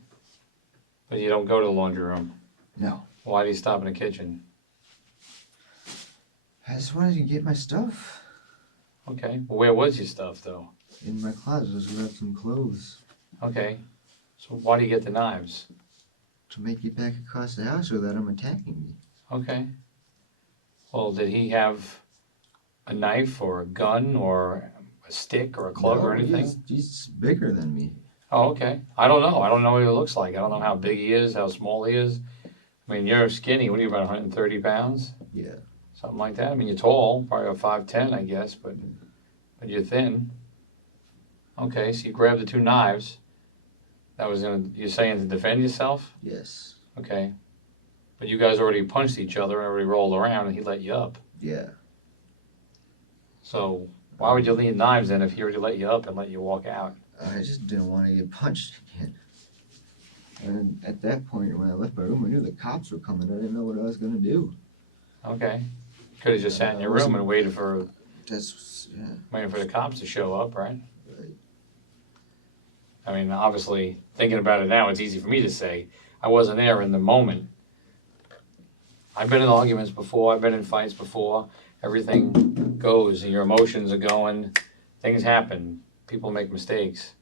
But you don't go to the laundry room. No. Why do you stop in the kitchen? I just wanted to get my stuff. Okay. Well, where was your stuff, though? In my closet, I just grabbed some clothes. Okay. So why do you get the knives? To make it back across the house so that I'm attacking me. Okay. Well, did he have a knife or a gun or a stick or a club or anything? He's bigger than me. Oh, okay. I don't know. I don't know what he looks like. I don't know how big he is, how small he is. I mean, you're skinny. What are you, about 130 pounds? Yeah. Something like that. I mean, you're tall, probably about 5'10", I guess, but you're thin. Okay, so you grabbed the two knives. That was you're saying to defend yourself? Yes. Okay. But you guys already punched each other and already rolled around and he let you up. Yeah. So why would you leave knives in if he already let you up and let you walk out? I just didn't want to get punched again. And at that point, when I left my room, I knew the cops were coming. I didn't know what I was going to do. Okay. Could have just sat in your room and waited for the cops to show up, right? Right. I mean, obviously, thinking about it now, it's easy for me to say. I wasn't there in the moment. I've been in arguments before. I've been in fights before. Everything goes. Your emotions are going. Things happen. People make mistakes.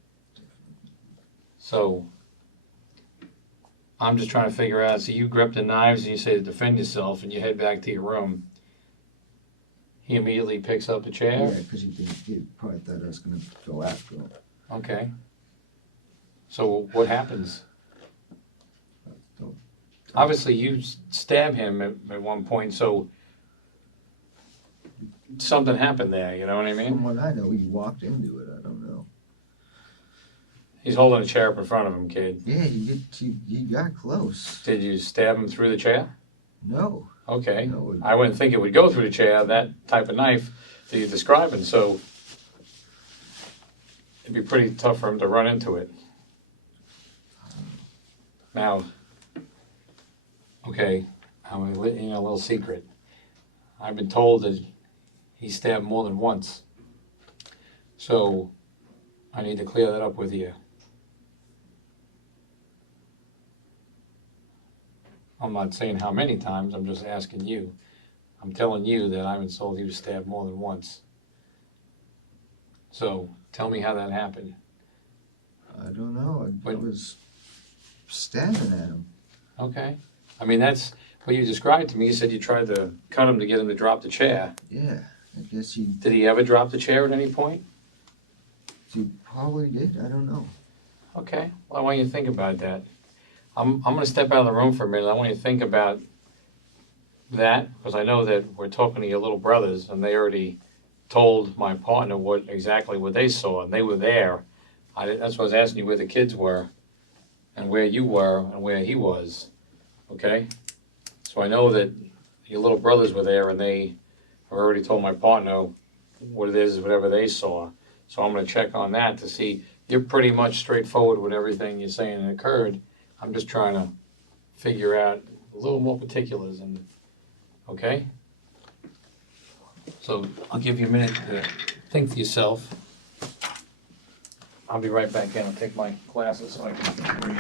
So I'm just trying to figure out. So you grip the knives and you say to defend yourself and you head back to your room. He immediately picks up the chair? Yeah, because he probably thought I was going to go after him. Okay. So what happens? Obviously, you stab him at one point, so something happened there, you know what I mean? From what I know, he walked into it. I don't know. He's holding a chair up in front of him, kid. Yeah, he got close. Did you stab him through the chair? No. Okay. No. I wouldn't think it would go through the chair, that type of knife that you're describing, so it'd be pretty tough for him to run into it. Now, okay, I'm gonna let you know a little secret. I've been told that he stabbed more than once. So I need to clear that up with you. I'm not saying how many times, I'm just asking you. I'm telling you that I've been told he was stabbed more than once. So tell me how that happened. I don't know. I But- was stabbing at him. Okay. I mean, that's what you described to me. You said you tried to cut him to get him to drop the chair. Yeah, I guess he Did he ever drop the chair at any point? probably did. I don't know. Okay. Well, I want you to think about that. I'm going to step out of the room for a minute. I want you to think about that because I know that we're talking to your little brothers and they already told my partner exactly what they saw and they were there. That's why I was asking you where the kids were and where you were and where he was. Okay? So I know that your little brothers were there and they have already told my partner what it is, whatever they saw. So I'm going to check on that to see. You're pretty much straightforward with everything you're saying occurred. I'm just trying to figure out a little more particulars. Okay? So I'll give you a minute to think to yourself. I'll be right back in. I'll take my glasses so I can read.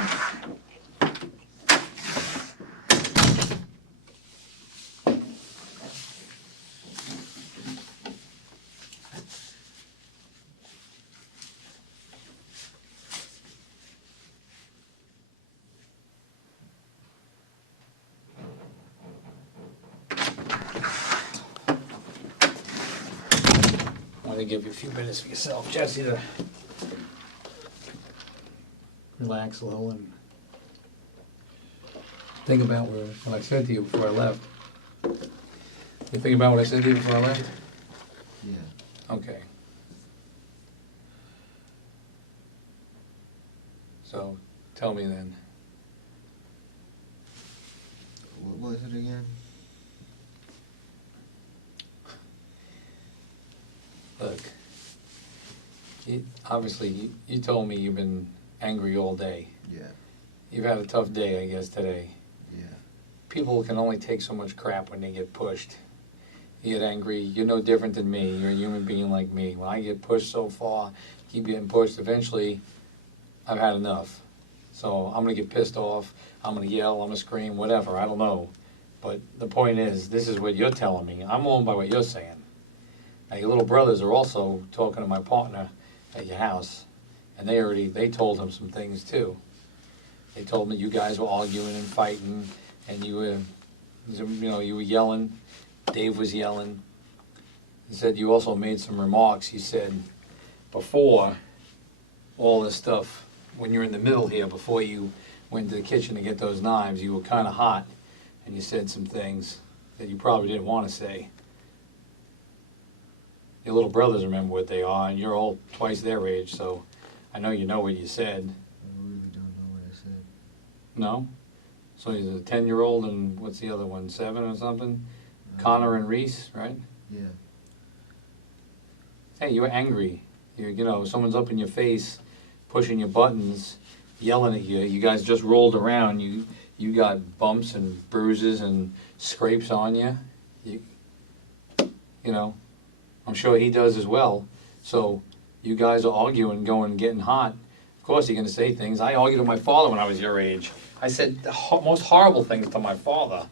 I'm going to give you a few minutes for yourself, Jesse, to relax a little and think about what I said to you before I left. You think about what I said to you before I left? Yeah. Okay. So, tell me then. What was it again? Look, obviously, you told me you've been angry all day. Yeah. You've had a tough day, I guess, today. Yeah. People can only take so much crap when they get pushed. You get angry, you're no different than me. You're a human being like me. When I get pushed so far, keep getting pushed, eventually, I've had enough. So I'm gonna get pissed off, I'm gonna yell, I'm gonna scream, whatever, I don't know. But the point is, this is what you're telling me. I'm going by what you're saying. Now, your little brothers are also talking to my partner at your house, and they told him some things too. They told me you guys were arguing and fighting, and you were yelling. Dave was yelling. He said you also made some remarks. He said before all this stuff, when you're in the middle here, before you went to the kitchen to get those knives, you were kind of hot, and you said some things that you probably didn't want to say. Your little brothers remember what they are, and you're all twice their age, so I know what you said. I really don't know what I said. No? So he's a 10-year-old, and what's the other one, 7 or something? Connor and Reese, right? Yeah. Hey, you were angry. Someone's up in your face, pushing your buttons, yelling at you. You guys just rolled around. You got bumps and bruises and scrapes on you. I'm sure he does as well. So you guys are arguing, getting hot. Of course you're going to say things. I argued with my father when I was your age. I said the most horrible things to my father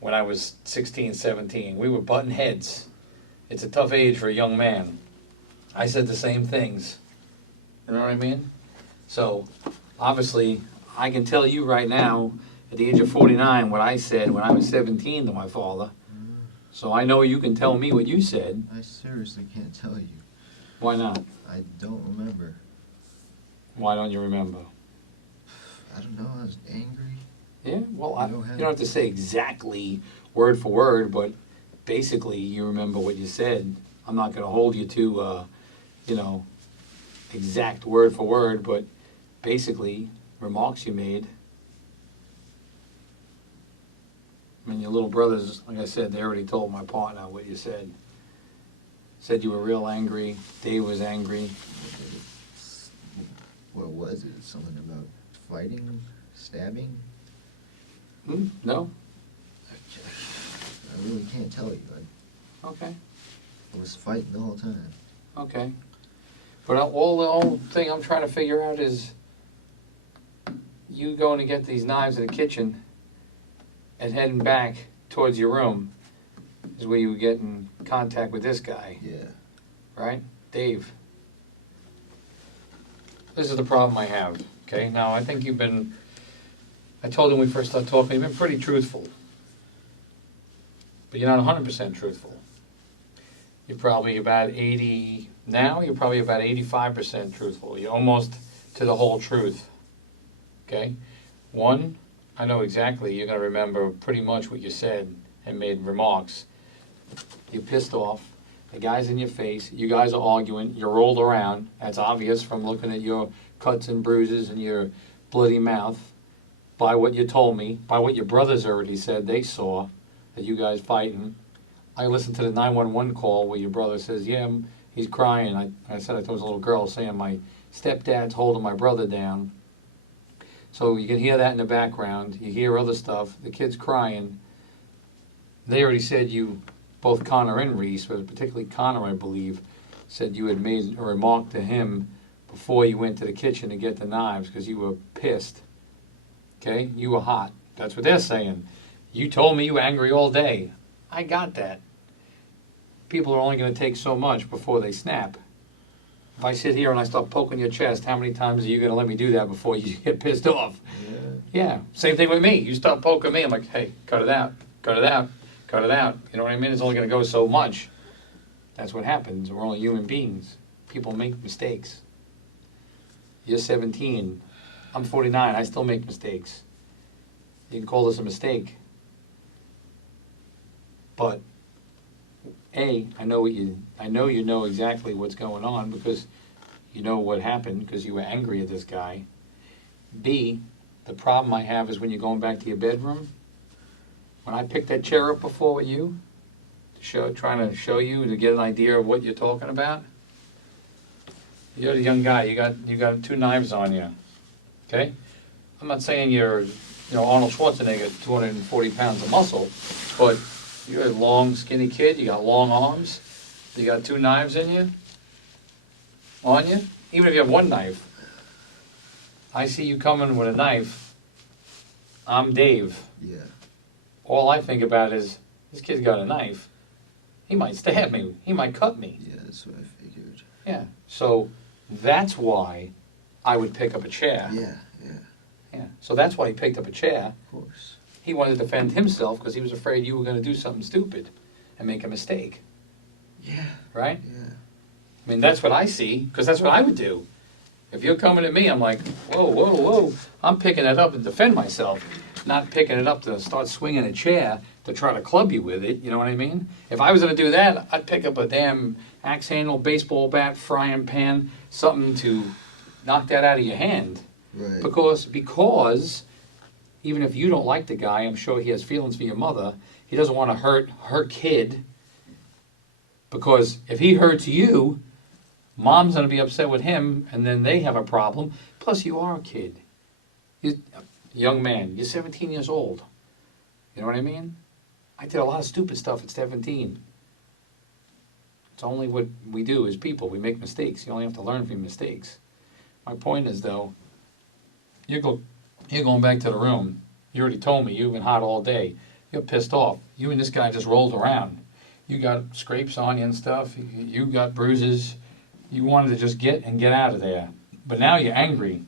when I was 16, 17. We were butting heads. It's a tough age for a young man. I said the same things. You know what I mean? So, obviously, I can tell you right now, at the age of 49, what I said when I was 17 to my father. So I know you can tell me what you said. I seriously can't tell you. Why not? I don't remember. Why don't you remember? I don't know, I was angry. Yeah, well, I you don't have- don't have to say exactly word for word, but basically you remember what you said. I'm not going to hold you to, exact word for word, but basically remarks you made. I mean, your little brothers, like I said, they already told my partner what you said. Said you were real angry. Dave was angry. What was it? Something about fighting? Stabbing? No? I really can't tell you. Okay. I was fighting the whole time. Okay. But the whole thing I'm trying to figure out is you going to get these knives in the kitchen and heading back towards your room is where you get in contact with this guy, Yeah. right? Dave. This is the problem I have, okay? Now, I think I told him when we first started talking, you've been pretty truthful. But you're not 100% truthful. You're probably about 85% truthful. You're almost to the whole truth, okay? One, I know exactly you're going to remember pretty much what you said and made remarks. You're pissed off. The guy's in your face. You guys are arguing. You're rolled around. That's obvious from looking at your cuts and bruises and your bloody mouth. By what you told me, by what your brothers already said they saw, that you guys fighting. I listened to the 911 call where your brother says, yeah, he's crying. I said I told his little girl saying my stepdad's holding my brother down. So you can hear that in the background. You hear other stuff. The kid's crying. They already said you, both Connor and Reese, but particularly Connor, I believe, said you had made a remark to him before you went to the kitchen to get the knives because you were pissed. Okay? You were hot. That's what they're saying. You told me you were angry all day. I got that. People are only going to take so much before they snap. If I sit here and I start poking your chest, how many times are you going to let me do that before you get pissed off? Yeah. Same thing with me. You start poking me, I'm like, hey, cut it out. Cut it out. Cut it out. You know what I mean? It's only going to go so much. That's what happens. We're only human beings. People make mistakes. You're 17. I'm 49. I still make mistakes. You can call this a mistake. But A, I know you know exactly what's going on because you know what happened because you were angry at this guy. B, the problem I have is when you're going back to your bedroom. When I picked that chair up before with you, trying to show you to get an idea of what you're talking about. You're a young guy. You got 2 knives on you. Okay? I'm not saying you're Arnold Schwarzenegger, 240 pounds of muscle, but you're a long, skinny kid. You got long arms. You got 2 knives on you. Even if you have 1 knife, I see you coming with a knife. I'm Dave. Yeah. All I think about is, this kid's got a knife. He might stab me. He might cut me. Yeah, that's what I figured. Yeah. So that's why I would pick up a chair. Yeah, yeah, Yeah. So that's why he picked up a chair. of course. He wanted to defend himself because he was afraid you were going to do something stupid and make a mistake. Yeah, Right? yeah. I mean, that's what I see, because that's what I would do. If you're coming at me, I'm like, whoa, whoa, whoa. I'm picking it up to defend myself, not picking it up to start swinging a chair to try to club you with it, you know what I mean? If I was going to do that, I'd pick up a damn axe handle, baseball bat, frying pan, something to knock that out of your hand. Right. Because even if you don't like the guy, I'm sure he has feelings for your mother. He doesn't want to hurt her kid. Because if he hurts you, mom's going to be upset with him, and then they have a problem. Plus, you are a kid. You're a young man. You're 17 years old. You know what I mean? I did a lot of stupid stuff at 17. It's only what we do as people. We make mistakes. You only have to learn from your mistakes. My point is, though, you're going back to the room. You already told me you've been hot all day. You're pissed off. You and this guy just rolled around. You got scrapes on you and stuff. You got bruises. You wanted to just get out of there. But now you're angry.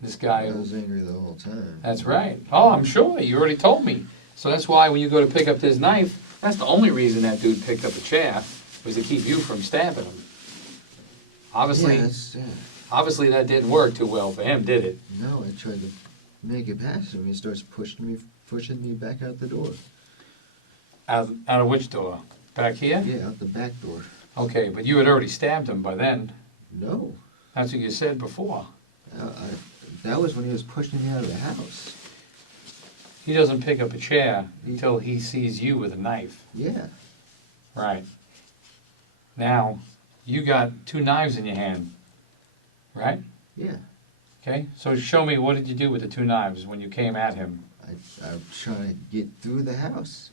This guy... I was angry the whole time. That's right. Oh, I'm sure. You already told me. So that's why when you go to pick up this knife, that's the only reason that dude picked up a chair, was to keep you from stabbing him. Obviously, obviously that didn't work too well for him, did it? No, I tried to make it past him. He starts pushing me back out the door. Out of which door? Back here? Yeah, out the back door. Okay, but you had already stabbed him by then. No. That's what you said before. That was when he was pushing me out of the house. He doesn't pick up a chair until he sees you with a knife. Yeah. Right. Now, you got 2 knives in your hand, right? Yeah. Okay, so show me, what did you do with the 2 knives when you came at him? I'm trying to get through the house.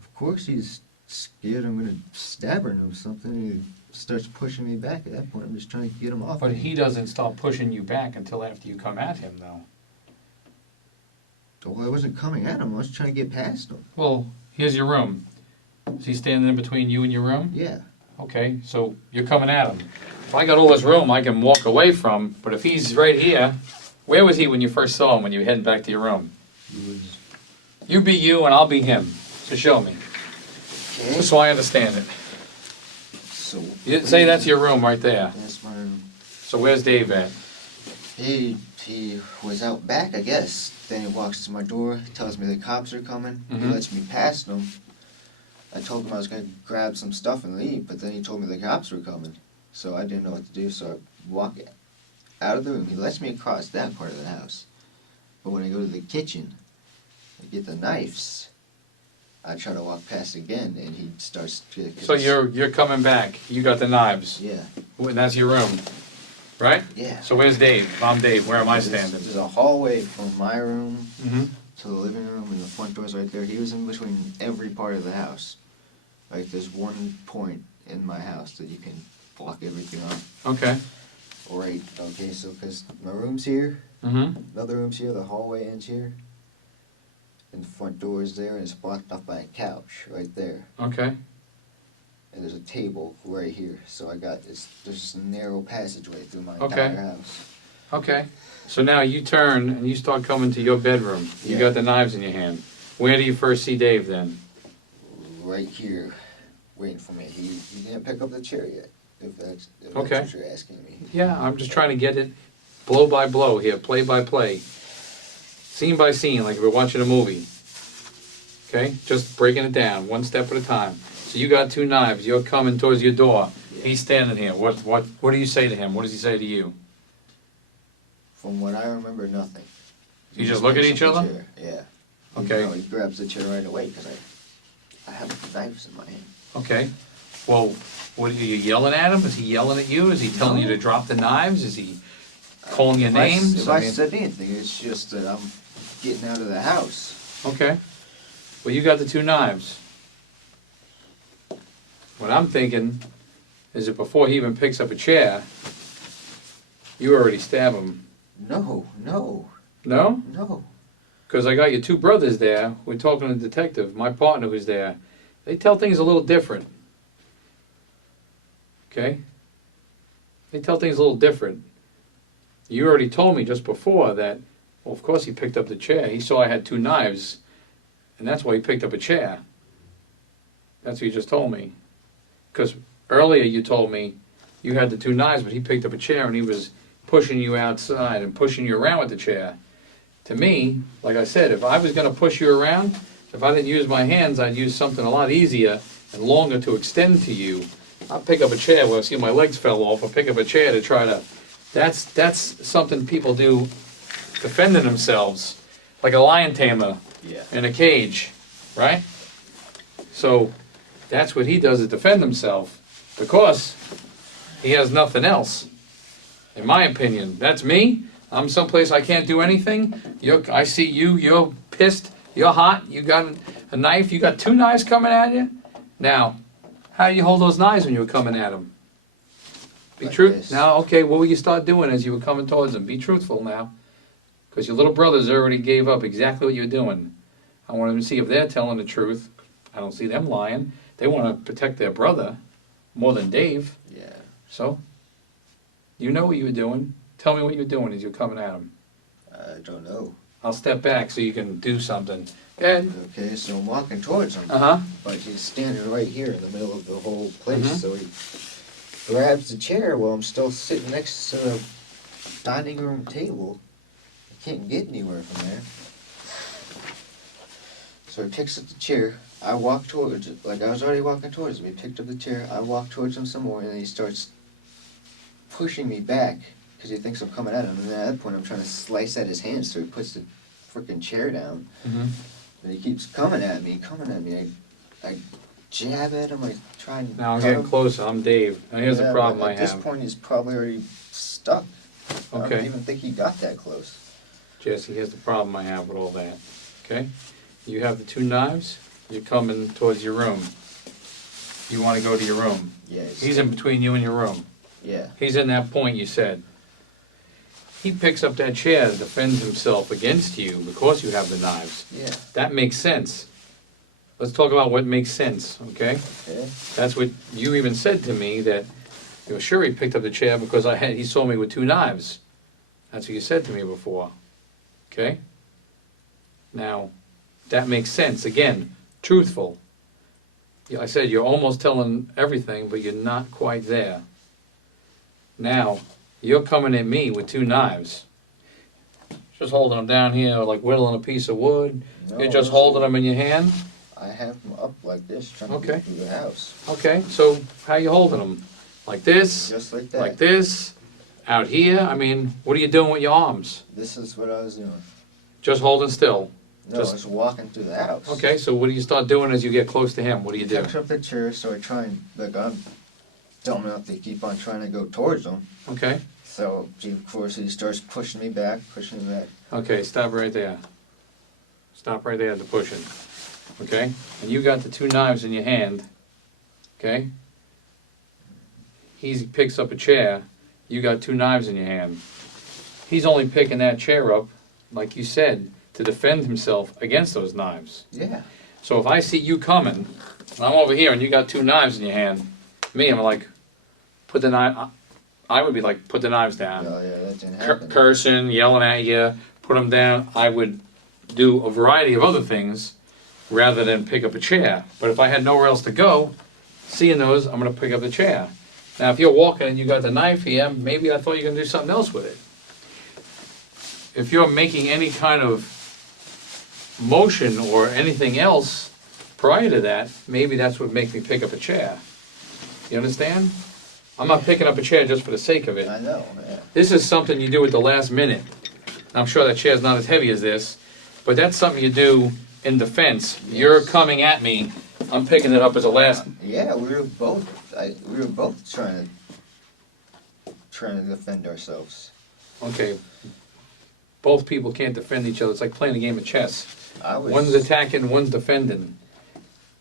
Of course he's scared I'm going to stab her or something. He starts pushing me back. At that point, I'm just trying to get him off. But he doesn't stop pushing you back until after you come at him, though. Well, I wasn't coming at him. I was trying to get past him. Well, here's your room. Is he standing in between you and your room? Yeah. Okay, so you're coming at him. If I got all this room, I can walk away from, but if he's right here, where was he when you first saw him, when you were heading back to your room? He was... You be you and I'll be him. So show me. Okay. Just so I understand it. So... You say that's your room right there. That's my room. So where's Dave at? He was out back, I guess. Then he walks to my door, tells me the cops are coming. He Mhm. lets me past them. I told him I was going to grab some stuff and leave, but then he told me the cops were coming. So I didn't know what to do, so I walk out of the room. He lets me across that part of the house. But when I go to the kitchen, I get the knives. I try to walk past again, and he starts to... So you're coming back. You got the knives. Yeah, And that's your room, right? yeah. So where's Dave? If I'm Dave, where am I standing? There's a hallway from my room Mm-hmm. to the living room, and the front door's right there. He was in between every part of the house. Like, there's one point in my house that you can block everything off. Okay. Right, okay, so, because my room's here, Mm-hmm. another room's here, the hallway ends here, and the front door is there, and it's blocked off by a couch right there. Okay. And there's a table right here, so there's a narrow passageway through my Okay. entire house. Okay. So now you turn and you start coming to your bedroom. You Yeah. got the knives in your hand. Where do you first see Dave then? Right here, waiting for me. He didn't pick up the chair yet, if that's Okay. what you're asking me. Yeah, I'm just trying to get it blow by blow here, play by play, scene by scene, like if we're watching a movie. Okay? Just breaking it down, one step at a time. So you got 2 knives. You're coming towards your door. Yeah. He's standing here. What do you say to him? What does he say to you? From what I remember, nothing. You just look at picks each up the other? chair, yeah. Okay. No, he grabs the chair right away, because I have knives in my hand. Okay. Well, what are you yelling at him? Is he yelling at you? Is he telling you to drop the knives? Is he calling your names? If I said anything, it's just that I'm getting out of the house. Okay. Well, you got the 2 knives. What I'm thinking is that before he even picks up a chair, you already stab him No, no, No? no. Because I got your two brothers there. We're talking to the detective, my partner who's there. They tell things a little different. Okay? They tell things a little different. You already told me just before that, well, of course he picked up the chair. He saw I had two knives, and that's why he picked up a chair. That's what you just told me. Because earlier you told me you had the two knives, but he picked up a chair and he was pushing you outside and pushing you around with the chair. To me, like I said, if I was going to push you around, if I didn't use my hands, I'd use something a lot easier and longer to extend to you. I'll pick up a chair where I see my legs fell off, or pick up a chair to try to... That's something people do defending themselves, like a lion tamer Yeah. in a cage, right? So that's what he does, is defend himself, because he has nothing else, in my opinion. That's me. I'm someplace I can't do anything. I see you, you're pissed, you're hot, you got a knife, you got two knives coming at you. Now, how do you hold those knives when you were coming at them? Be Like true. this. Now, okay, what will you start doing as you were coming towards them? Be truthful now. Because your little brothers already gave up exactly what you're doing. I want them to see if they're telling the truth. I don't see them lying. They want to protect their brother more than Dave. Yeah. So, you know what you were doing. Tell me what you're doing as you're coming at him. I don't know. I'll step back so you can do something. Go ahead. Okay, so I'm walking towards him, Uh-huh. but he's standing right here in the middle of the whole place. Mhm. So he grabs the chair while I'm still sitting next to the dining room table. I can't get anywhere from there. So he picks up the chair. I walk towards it, like I was already walking towards him. He picked up the chair. I walk towards him some more, and then he starts pushing me back because he thinks I'm coming at him. And then at that point, I'm trying to slice at his hand, so he puts the freaking chair down. Mm-hmm. And he keeps coming at me. I jab at him. I try and Now I'm cut getting him. closer. I'm Dave. Now here's the Yeah, problem but I at this have. point, he's probably already stuck. I Okay. don't even think he got that close. Jesse, here's the problem I have with all that. Okay? You have the two knives. You're coming towards your room. You want to go to your room. Yeah. He's in between you and your room. Yeah. He's in that point you said. He picks up that chair to defend himself against you because you have the knives. Yeah. That makes sense. Let's talk about what makes sense, okay? Okay. That's what you even said to me, that you're sure he picked up the chair because he saw me with two knives. That's what you said to me before. Okay? Now, that makes sense. Again, truthful. I said you're almost telling everything, but you're not quite there. Now, you're coming at me with two knives. Just holding them down here like whittling a piece of wood. No, You're just holding them in your hand. I have them up like this, trying to Okay. get through the house. Okay, so how you holding them? Like this? Just like that. Like this? Out here? I mean, what are you doing with your arms? This is what I was doing. Just holding still. No, Just- I was walking through the house. Okay, so what do you start doing as you get close to him? What do you He do? picks up the chair, so I try and, like, I'm dumb enough to keep on trying to go towards him. Okay, So, of course, he starts pushing me back. okay, stop right there. Stop right there at the pushing. Okay, and you got the two knives in your hand. Okay? He picks up a chair. You got two knives in your hand. He's only picking that chair up, like you said, to defend himself against those knives. Yeah. So if I see you coming, and I'm over here and you got two knives in your hand, me, I'm like, put the knife, I would be like, put the knives down. Oh, yeah, that didn't happen. Cursing, yelling at you, put them down. I would do a variety of other things rather than pick up a chair. But if I had nowhere else to go, seeing those, I'm going to pick up the chair. Now, if you're walking and you got the knife here, maybe I thought you were going to do something else with it. If you're making any kind of motion or anything else prior to that, maybe that's what makes me pick up a chair. You understand? I'm not picking up a chair just for the sake of it. I know, yeah. This is something you do at the last minute. I'm sure that chair's not as heavy as this, but that's something you do in defense. You're coming at me, I'm picking it up as a last... Yeah, we were both trying to defend ourselves. Okay. Both people can't defend each other. It's like playing a game of chess. I was... One's attacking, one's defending.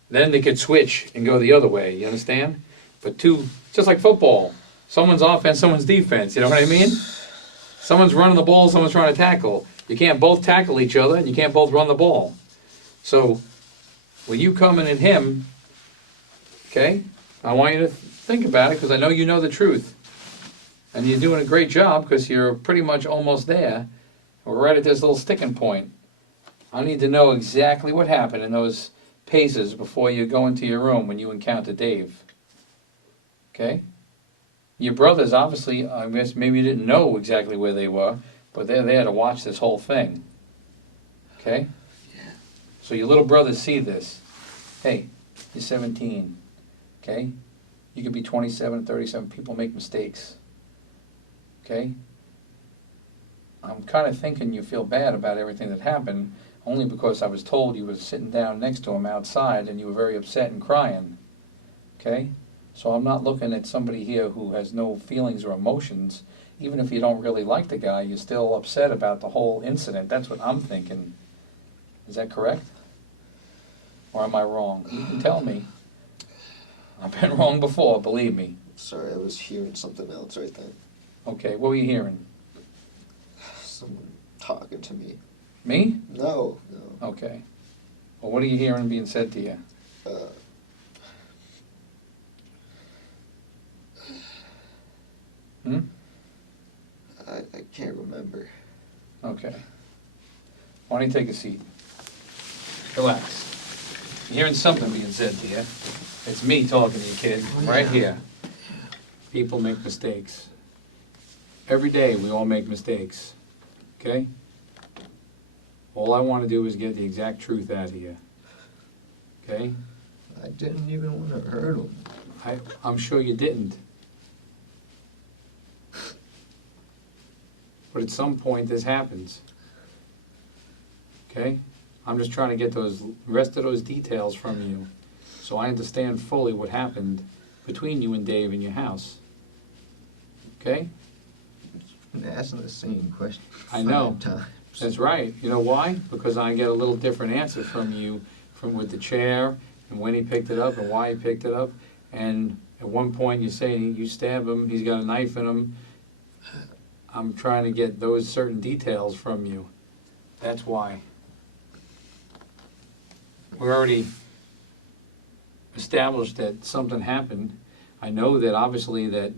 Then they could switch and go the other way, you understand? But two, just like football. Someone's offense, someone's defense, you know what I mean? Someone's running the ball, someone's trying to tackle. You can't both tackle each other, and you can't both run the ball. So, when you come in at him, okay, I want you to think about it, because I know you know the truth. And you're doing a great job, because you're pretty much almost there. We're right at this little sticking point. I need to know exactly what happened in those paces before you go into your room when you encounter Dave. Okay? Your brothers, obviously, I guess maybe you didn't know exactly where they were, but they're there to watch this whole thing. Okay? Yeah. So your little brothers see this. Hey, you're 17. Okay? You could be 27, 37. People make mistakes. Okay? I'm kind of thinking you feel bad about everything that happened, only because I was told you were sitting down next to him outside and you were very upset and crying. Okay? So I'm not looking at somebody here who has no feelings or emotions. Even if you don't really like the guy, you're still upset about the whole incident. That's what I'm thinking. Is that correct? Or am I wrong? You can tell me. I've been wrong before, believe me. Sorry, I was hearing something else right then. Okay, what were you hearing? Someone talking to me. Me? No. Okay. Well, what are you hearing being said to you? Uh, Hmm? I can't remember. Okay. Why don't you take a seat? Relax. You're hearing something being said to you. It's me talking to you, kid, right here. People make mistakes. Every day we all make mistakes. Okay? All I want to do is get the exact truth out of you. Okay? I didn't even want to hurt him. I'm sure you didn't. But at some point this happens. Okay? I'm just trying to get those rest of those details from you so I understand fully what happened between you and Dave in your house. Okay? I've been asking the same question I know. 5 times. That's right. You know why? Because I get a little different answer from you with the chair and when he picked it up and why he picked it up. And at one point you say you stab him, he's got a knife in him. I'm trying to get those certain details from you. That's why. We already established that something happened. I know that obviously that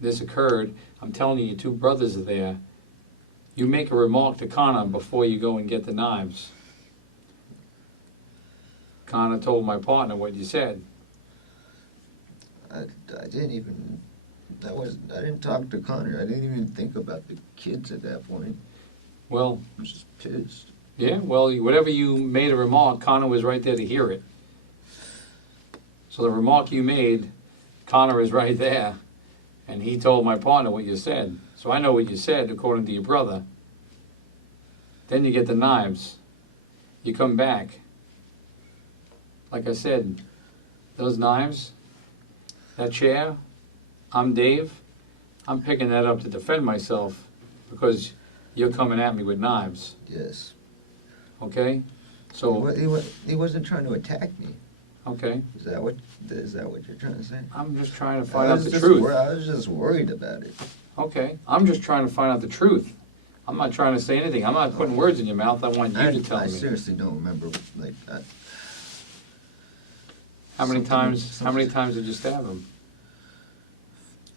this occurred. I'm telling you, your two brothers are there. You make a remark to Connor before you go and get the knives. Connor told my partner what you said. I didn't even. I didn't talk to Connor. I didn't even think about the kids at that point. Well, I was just pissed. yeah, well, whatever you made a remark, Connor was right there to hear it. So the remark you made, Connor is right there, and he told my partner what you said. So I know what you said according to your brother. Then you get the knives. You come back. Like I said, those knives, that chair, I'm Dave. I'm picking that up to defend myself because you're coming at me with knives. Yes. Okay? So, He wasn't trying to attack me. okay. Is that what you're trying to say? I'm just trying to find out the truth. I was just worried about it. Okay. I'm just trying to find out the truth. I'm not trying to say anything. I'm not putting words in your mouth. I want you to tell I me. seriously don't remember like that. How many something- times did you stab him?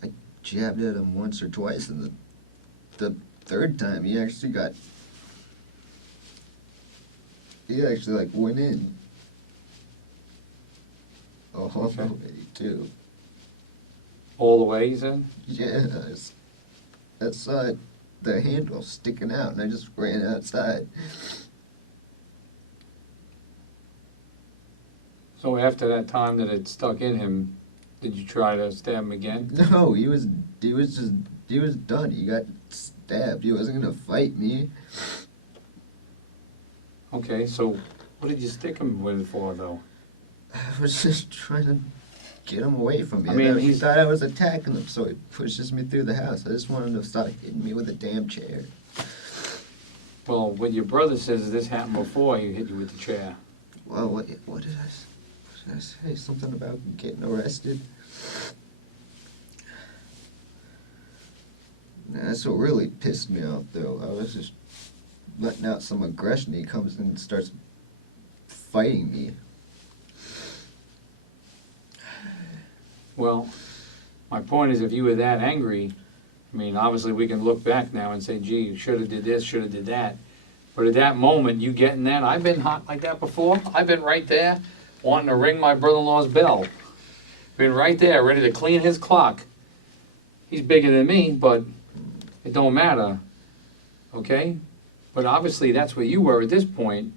I jabbed at him once or twice, and the third time he actually like went in. Oh, Okay. okay, too. All the way, you said? Yeah, I saw the handle sticking out, and I just ran outside. So after that time that it stuck in him, did you try to stab him again? No, he was done. He got stabbed. He wasn't gonna fight me. Okay, so what did you stick him with for, though? I was just trying to get him away from me. I mean, he he's- thought I was attacking him, so he pushes me through the house. I just wanted him to stop hitting me with a damn chair. Well, what your brother says is this happened before he hit you with the chair. Well, what did I say? Something about getting arrested? That's what really pissed me off, though. I was just letting out some aggression. He comes and starts fighting me. Well, my point is, if you were that angry, I mean, obviously we can look back now and say, gee, you should have did this, should have did that. But at that moment, you getting that, I've been hot like that before. I've been right there wanting to ring my brother-in-law's bell. Been right there, ready to clean his clock. He's bigger than me, but it don't matter, okay? But obviously that's where you were at this point,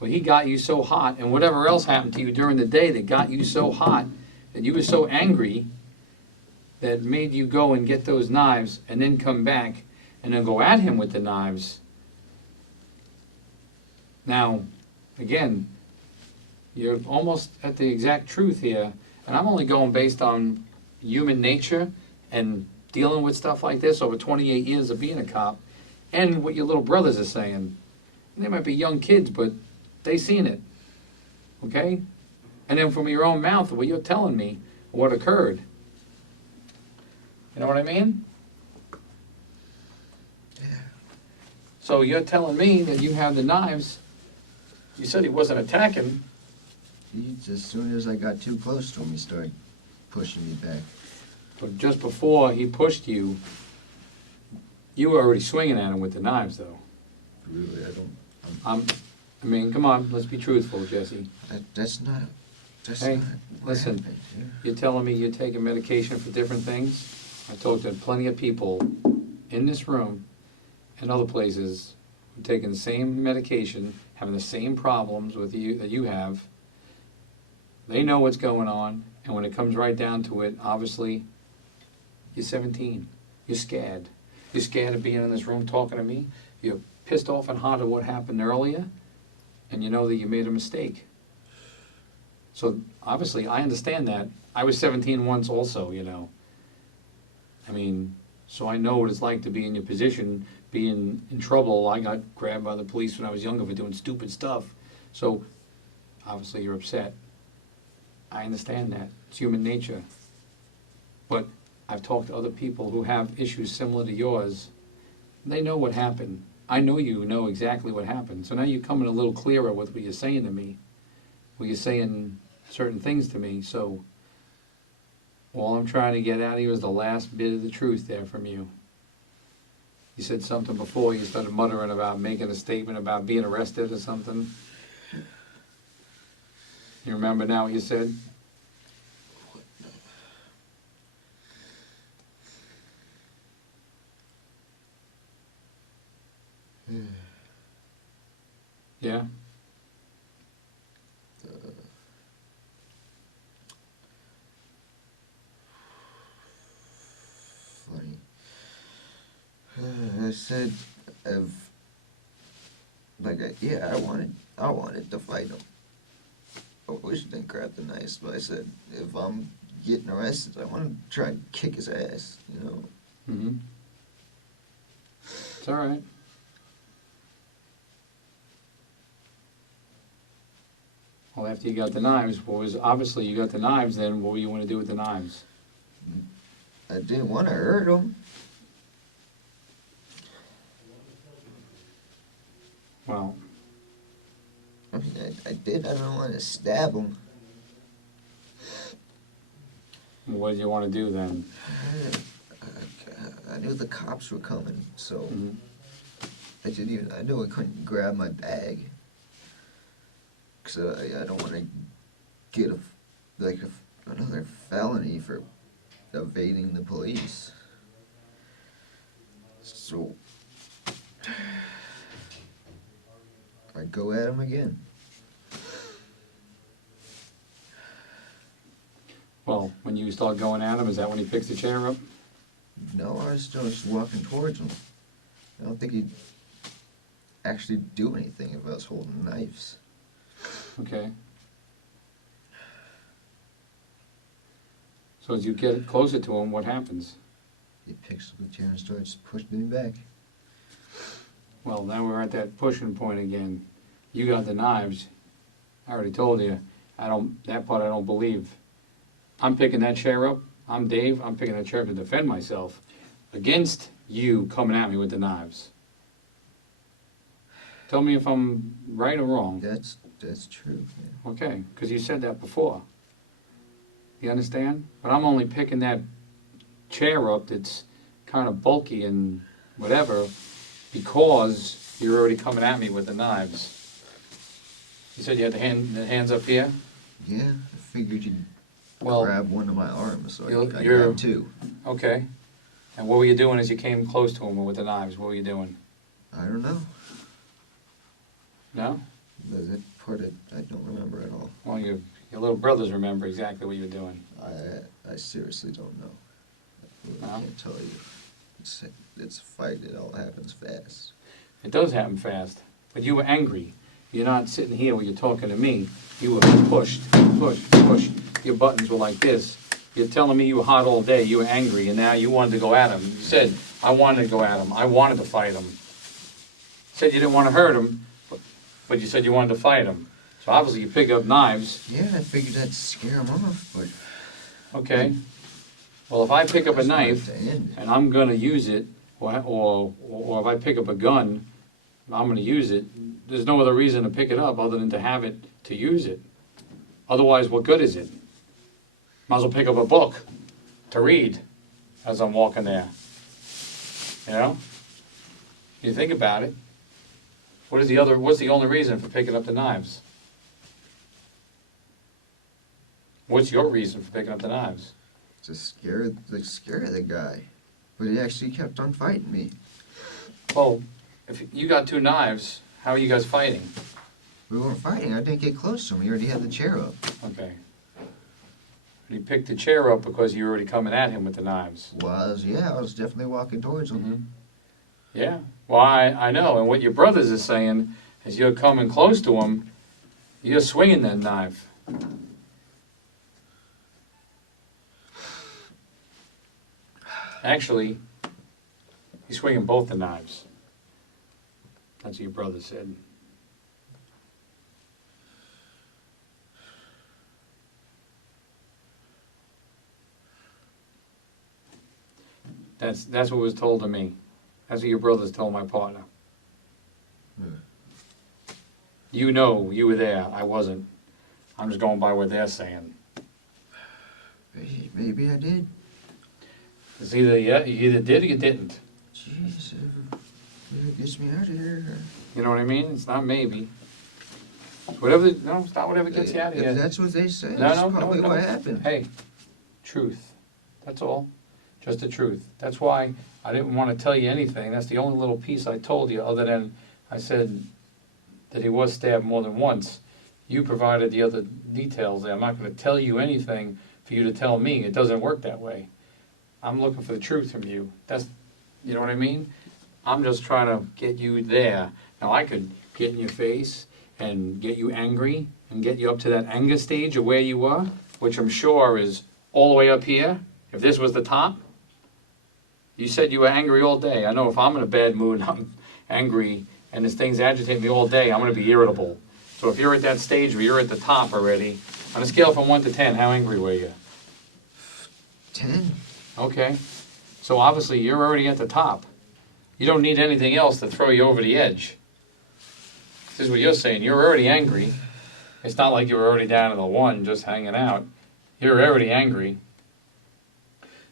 where he got you so hot, and whatever else happened to you during the day that got you so hot, that you were so angry, that made you go and get those knives, and then come back, and then go at him with the knives. Now, again, you're almost at the exact truth here, and I'm only going based on human nature and dealing with stuff like this over 28 years of being a cop, and what your little brothers are saying. They might be young kids, but they seen it, okay? And then from your own mouth, what you're telling me, what occurred. You know what I mean? Yeah. So you're telling me that you have the knives. You said he wasn't attacking. As soon as I got too close to him, he started pushing me back. But just before he pushed you, you were already swinging at him with the knives, though. Really, I mean, come on, let's be truthful, Jesse. That's not Hey, what listen. happened here. You're telling me you're taking medication for different things? I talked to plenty of people in this room and other places who are taking the same medication, having the same problems with you that you have. They know what's going on, and when it comes right down to it, obviously, you're 17. You're scared. You're scared of being in this room talking to me. You're pissed off and hot at what happened earlier, and you know that you made a mistake. So, obviously, I understand that. I was 17 once also, you know. I mean, so I know what it's like to be in your position, being in trouble. I got grabbed by the police when I was younger for doing stupid stuff. So, obviously, you're upset. I understand that. It's human nature. But I've talked to other people who have issues similar to yours. They know what happened. I know you know exactly what happened. So now you're coming a little clearer with what you're saying to me. Well, you're saying certain things to me. So all I'm trying to get out of you is the last bit of the truth there from you. You said something before. You started muttering about making a statement about being arrested or something. You remember now what you said? Yeah? Funny. I said, I wanted to fight him. I wish I didn't grab the knife, but I said, if I'm getting arrested, I want to try and kick his ass, you know? Mm-hmm. It's all right. Well, after you got the knives, obviously you got the knives, then what do you want to do with the knives? I didn't want to hurt him. Well, I mean, I don't want to stab him. what do you want to do then? I knew the cops were coming, so Mm-hmm. I knew I couldn't grab my bag. Because I don't want to get another felony for evading the police. So I go at him again. Well, when you start going at him, is that when he picks the chair up? No, I was still just walking towards him. I don't think he'd actually do anything if I was holding knives. Okay. So as you get closer to him, what happens? He picks up the chair and starts pushing me back. Well, now we're at that pushing point again. You got the knives. I already told you. That part I don't believe. I'm picking that chair up. I'm Dave. I'm picking that chair up to defend myself against you coming at me with the knives. Tell me if I'm right or wrong. That's true. Yeah. Okay, because you said that before. You understand? But I'm only picking that chair up that's kind of bulky and whatever because you're already coming at me with the knives. You said you had the hands up here? Yeah, I figured you'd Well, grab one of my arms, so I you're- grabbed two. okay. And what were you doing as you came close to him with the knives? What were you doing? I don't know. No? That part I don't remember at all. Well, your little brothers remember exactly what you were doing. I seriously don't know. I really No? can't tell you. It's a fight. It all happens fast. It does happen fast. But you were angry. You're not sitting here where you're talking to me. You were pushed. Your buttons were like this. You're telling me you were hot all day. You were angry, and now you wanted to go at him. You said, I wanted to go at him. I wanted to fight him. You said you didn't want to hurt him, but you said you wanted to fight him. So obviously you pick up knives. Yeah, I figured that'd scare him off, but Okay. Well, if I pick up a that's not knife to end it. and I'm going to use it, or if I pick up a gun, I'm going to use it, there's no other reason to pick it up other than to have it to use it. Otherwise, what good is it? Might as well pick up a book to read as I'm walking there. You know? You think about it. What's the only reason for picking up the knives? What's your reason for picking up the knives? To scare the guy, but he actually kept on fighting me. Well, if you got two knives, how are you guys fighting? We weren't fighting. I didn't get close to him. He already had the chair up. Okay. He picked the chair up because you were already coming at him with the knives. I was definitely walking towards him. Mm-hmm. Yeah. Well, I know. And what your brothers are saying is you're coming close to him, you're swinging that knife. Actually, he's swinging both the knives. That's what your brother said. That's what was told to me. That's what your brothers told my partner. Hmm. You know, you were there. I wasn't. I'm just going by what they're saying. Maybe I did. It's either you either did or you didn't. Jeez, it gets me out of here. You know what I mean? It's not maybe. Whatever. No, it's not whatever gets you out of If here. that's what they say, No, that's no, probably no. what happened. Hey, truth. That's all. Just the truth. That's why I didn't want to tell you anything. That's the only little piece I told you, other than I said that he was stabbed more than once. You provided the other details there. I'm not going to tell you anything for you to tell me. It doesn't work that way. I'm looking for the truth from you. You know what I mean? I'm just trying to get you there. Now I could get in your face and get you angry and get you up to that anger stage of where you were, which I'm sure is all the way up here. If this was the top, you said you were angry all day. I know if I'm in a bad mood and I'm angry and this thing's agitating me all day, I'm going to be irritable. So if you're at that stage where you're at the top already, on a scale from 1 to 10, how angry were you? 10. Okay. So obviously you're already at the top. You don't need anything else to throw you over the edge. This is what you're saying. You're already angry. It's not like you were already down to the 1 just hanging out. You're already angry.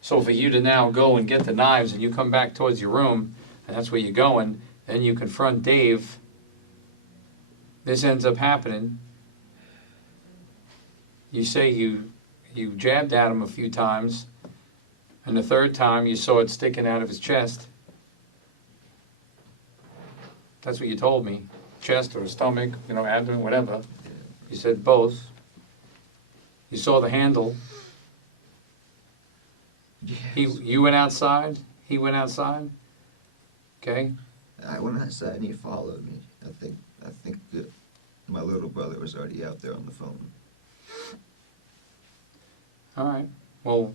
So for you to now go and get the knives and you come back towards your room, and that's where you're going, then you confront Dave. This ends up happening. You say you jabbed at him a few times, and the third time you saw it sticking out of his chest. That's what you told me. Chest or stomach, abdomen, whatever. You said both. You saw the handle. Yes. You went outside. He went outside. Okay. I went outside and he followed me. I think that my little brother was already out there on the phone. All right. Well,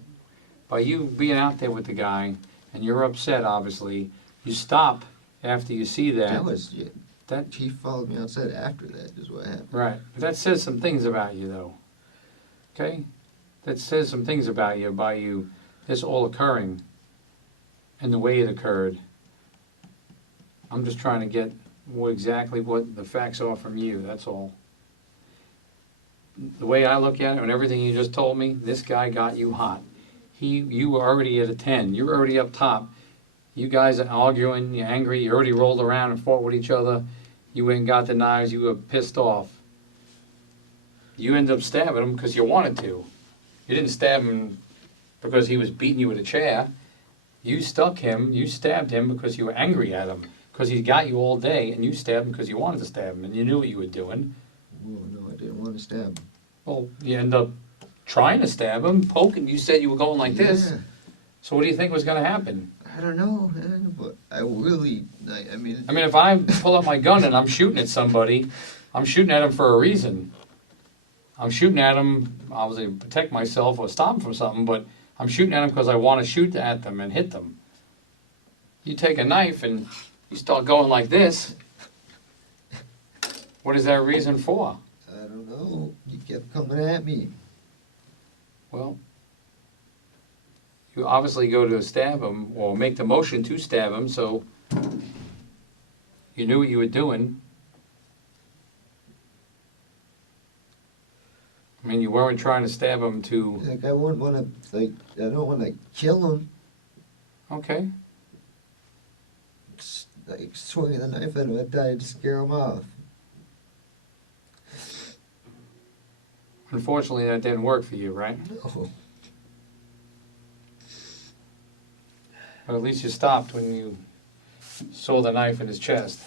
by you being out there with the guy, and you're upset, obviously, you stop after you see that. That he followed me outside after that is what happened. Right. But that says some things about you, though. Okay? That says some things about you by this all occurring. and the way it occurred. I'm just trying to get exactly what the facts are from you, that's all. The way I look at it and everything you just told me, this guy got you hot. You were already at a 10. You were already up top. You guys are arguing, you're angry, you already rolled around and fought with each other. You went and got the knives, you were pissed off. You ended up stabbing him because you wanted to. You didn't stab him because he was beating you with a chair. You stabbed him because you were angry at him. Because he got you all day, and you stabbed him because you wanted to stab him, and you knew what you were doing. Well, no, I didn't want to stab him. Well, you end up trying to stab him, poking. You said you were going like this. So what do you think was going to happen? I don't know, man, but I really, I mean, if I pull out my gun and I'm shooting at somebody, I'm shooting at him for a reason. I'm shooting at him, obviously, to protect myself or stop him from something, but I'm shooting at him because I want to shoot at them and hit them. You take a knife and you start going like this. What is that reason for? I don't know. You kept coming at me. Well, you obviously go to stab him or make the motion to stab him, so you knew what you were doing. I mean, you weren't trying to stab him to... Like, I wouldn't want to, like, I don't want to kill him. Okay. Just, like, swinging the knife at him, I tried to scare him off. Unfortunately, that didn't work for you, right? No. But at least you stopped when you saw the knife in his chest.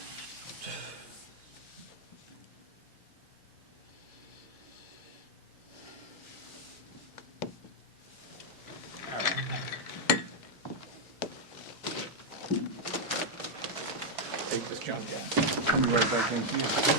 Take this junk out. I'll be right back in here.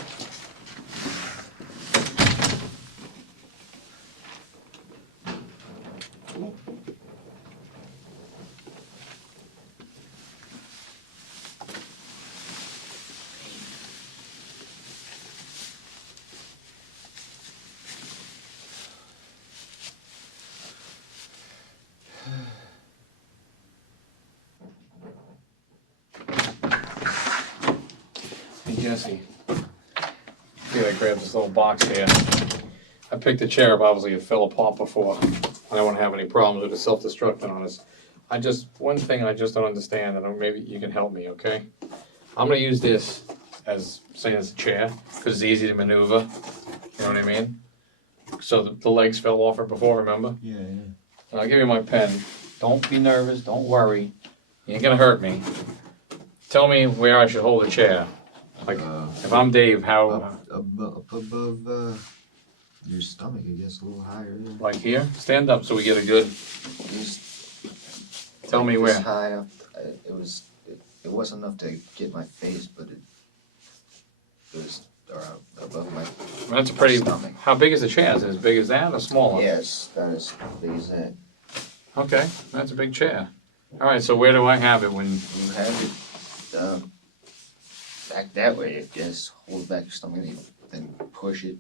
Hey Jesse, here I grabbed this little box here. I picked the chair up, obviously it fell apart before. I don't want to have any problems with the self-destructing on us. One thing I just don't understand, and maybe you can help me, okay? I'm gonna use this as, saying it's a chair, because it's easy to maneuver, you know what I mean? So the legs fell off it before, remember? Yeah. And I'll give you my pen. Don't be nervous, don't worry. You ain't gonna hurt me. Tell me where I should hold the chair. Like, if I'm Dave, how... Up above your stomach, I guess, a little higher. Like here? Stand up so we get a good... Just Tell me this where. high up, it wasn't enough to get my face, but it was around above my That's a pretty... stomach. How big is the chair? Is it as big as that or smaller? Yes, that is big as that. Okay, that's a big chair. All right, so where do I have it when... You have it back that way. If you just hold back your stomach and then push it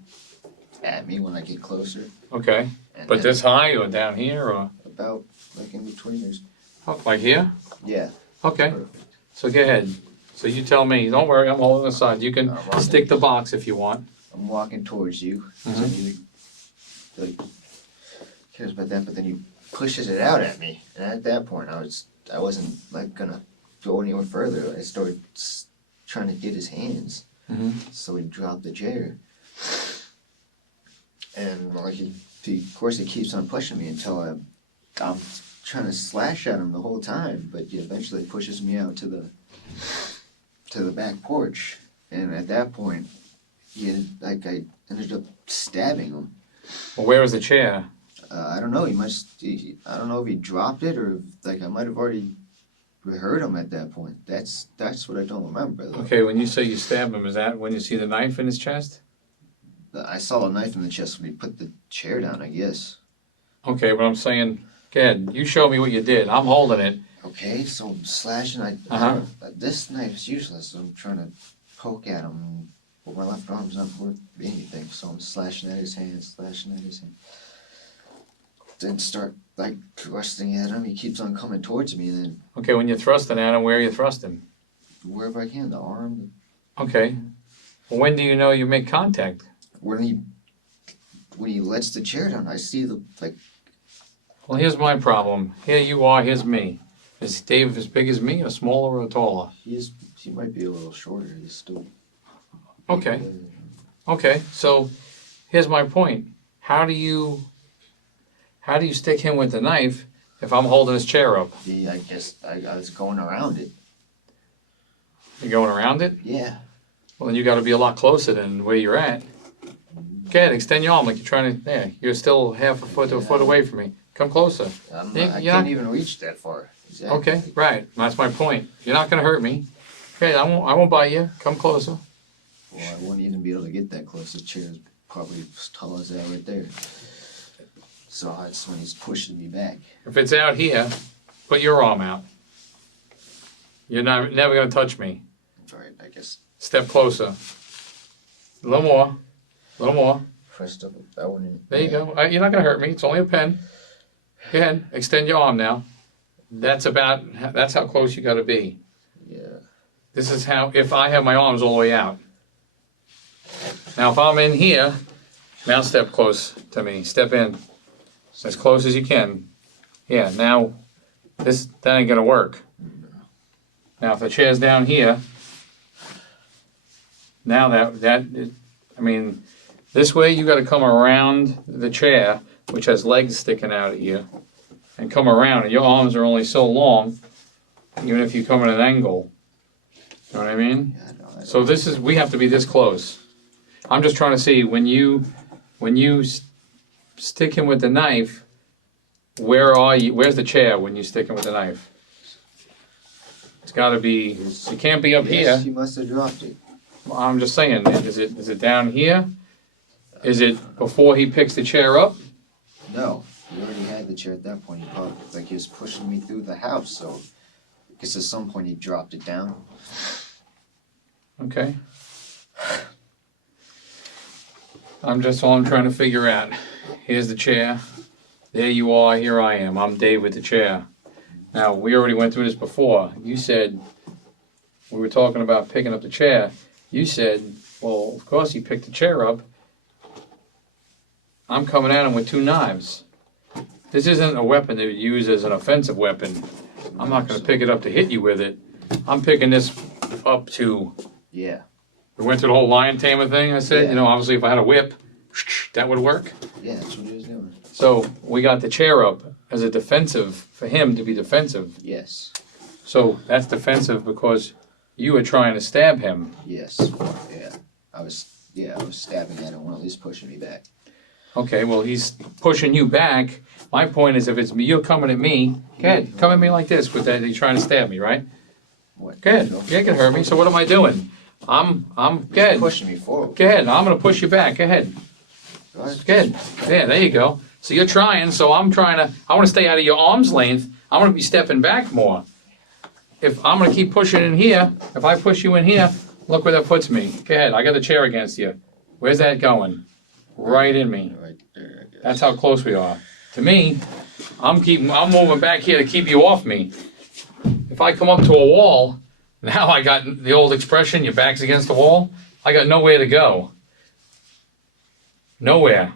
at me when I get closer. Okay, And but then this high or down here or... about like in between yours. Oh, like here? Yeah. Okay, Perfect. so go ahead. So you tell me. Don't worry, I'm holding aside. You can I'm walking. stick the box if you want. I'm walking towards you. So you like cares about that, but then you pushes it out at me, and at that point I wasn't like gonna go anywhere further. I started trying to get his hands, so he dropped the chair, and like of course he keeps on pushing me until I'm trying to slash at him the whole time, but he eventually pushes me out to the back porch, and at that point, I ended up stabbing him. Well, where was the chair? I don't know. I don't know if he dropped it or if, I might have already heard him at that point. That's what I don't remember. Though. Okay, when you say you stabbed him, is that when you see the knife in his chest? I saw a knife in the chest when he put the chair down, I guess. Okay, but I'm saying, go ahead. You show me what you did. I'm holding it. Okay, so I'm slashing. This knife's useless. So I'm trying to poke at him. But my left arm's not worth anything, so I'm slashing at his hand, slashing at his hand. Then start like thrusting at him. He keeps on coming towards me, and then Okay, when you're thrusting at him, where are you thrusting? wherever I can, the arm. Okay. Well, when do you know you make contact? When he lets the chair down, I see the like. Well, here's my problem. Here you are, here's me. Is Dave as big as me or smaller or taller? He might be a little shorter. He's still. Okay. Okay, so here's my point. How do you stick him with the knife if I'm holding his chair up? I guess I was going around it. You're going around it? Yeah. Well, then you got to be a lot closer than where you're at. Go ahead, extend your arm like you're trying to. Yeah, you're still half a foot to a foot away from me. Come closer. I can't even reach that far. Exactly. Okay, right. That's my point. You're not going to hurt me. Okay, I won't bite you. Come closer. Well, I wouldn't even be able to get that close. The chair's probably as tall as that right there. So that's when he's pushing me back. If it's out here, put your arm out. You're never going to touch me. That's right, I guess. Step closer. A little more. A little more. Pressed up. I wouldn't. There you go. You're not going to hurt me. It's only a pen. Go ahead. Extend your arm now. That's how close you got to be. Yeah. This is how, if I have my arms all the way out. Now, if I'm in here, now step close to me. Step in. As close as you can. Yeah, now, that ain't going to work. Now, if the chair's down here, now this way you got to come around the chair, which has legs sticking out at you, and come around. And your arms are only so long, even if you come at an angle. You know what I mean? Yeah, I know. So we have to be this close. I'm just trying to see, when you stick him with the knife, where are you? Where's the chair when you stick him with the knife? It's got to be. It can't be up Yes, here. he must have dropped it. I'm just saying. Is it down here? Is it before he picks the chair up? No, he already had the chair at that point. He probably he was pushing me through the house. So I guess at some point he dropped it down. Okay. All I'm trying to figure out. Here's the chair. There you are. Here I am. I'm Dave with the chair. Now, we already went through this before. You said, we were talking about picking up the chair. You said, well, of course he picked the chair up. I'm coming at him with 2 knives. This isn't a weapon to use as an offensive weapon. I'm not going to pick it up to hit you with it. I'm picking this up to... Yeah. We went through the whole lion tamer thing, I said. Yeah. Obviously if I had a whip, that would work. Yeah, that's what he was doing. So we got the chair up as a defensive, for him to be defensive. Yes. So that's defensive because you were trying to stab him. Yes. Yeah. I was stabbing at him while he's pushing me back. Okay, well, he's pushing you back. My point is, if it's me, you're coming at me, go ahead, come at me like this with that, you're trying to stab me, right? What? Go ahead, you can hurt me, so what am I doing? Go ahead, Pushing me forward. go ahead, I'm gonna push you back, go ahead, Go ahead. go ahead. Yeah, there you go. So you're trying, so I wanna stay out of your arm's length, I wanna be stepping back more. If I'm gonna keep pushing in here, if I push you in here, look where that puts me. Go ahead, I got the chair against you. Where's that going? Right in me. Right there, I guess. That's how close we are. To me, I'm moving back here to keep you off me. If I come up to a wall, now I got the old expression, your back's against the wall. I got nowhere to go. Nowhere.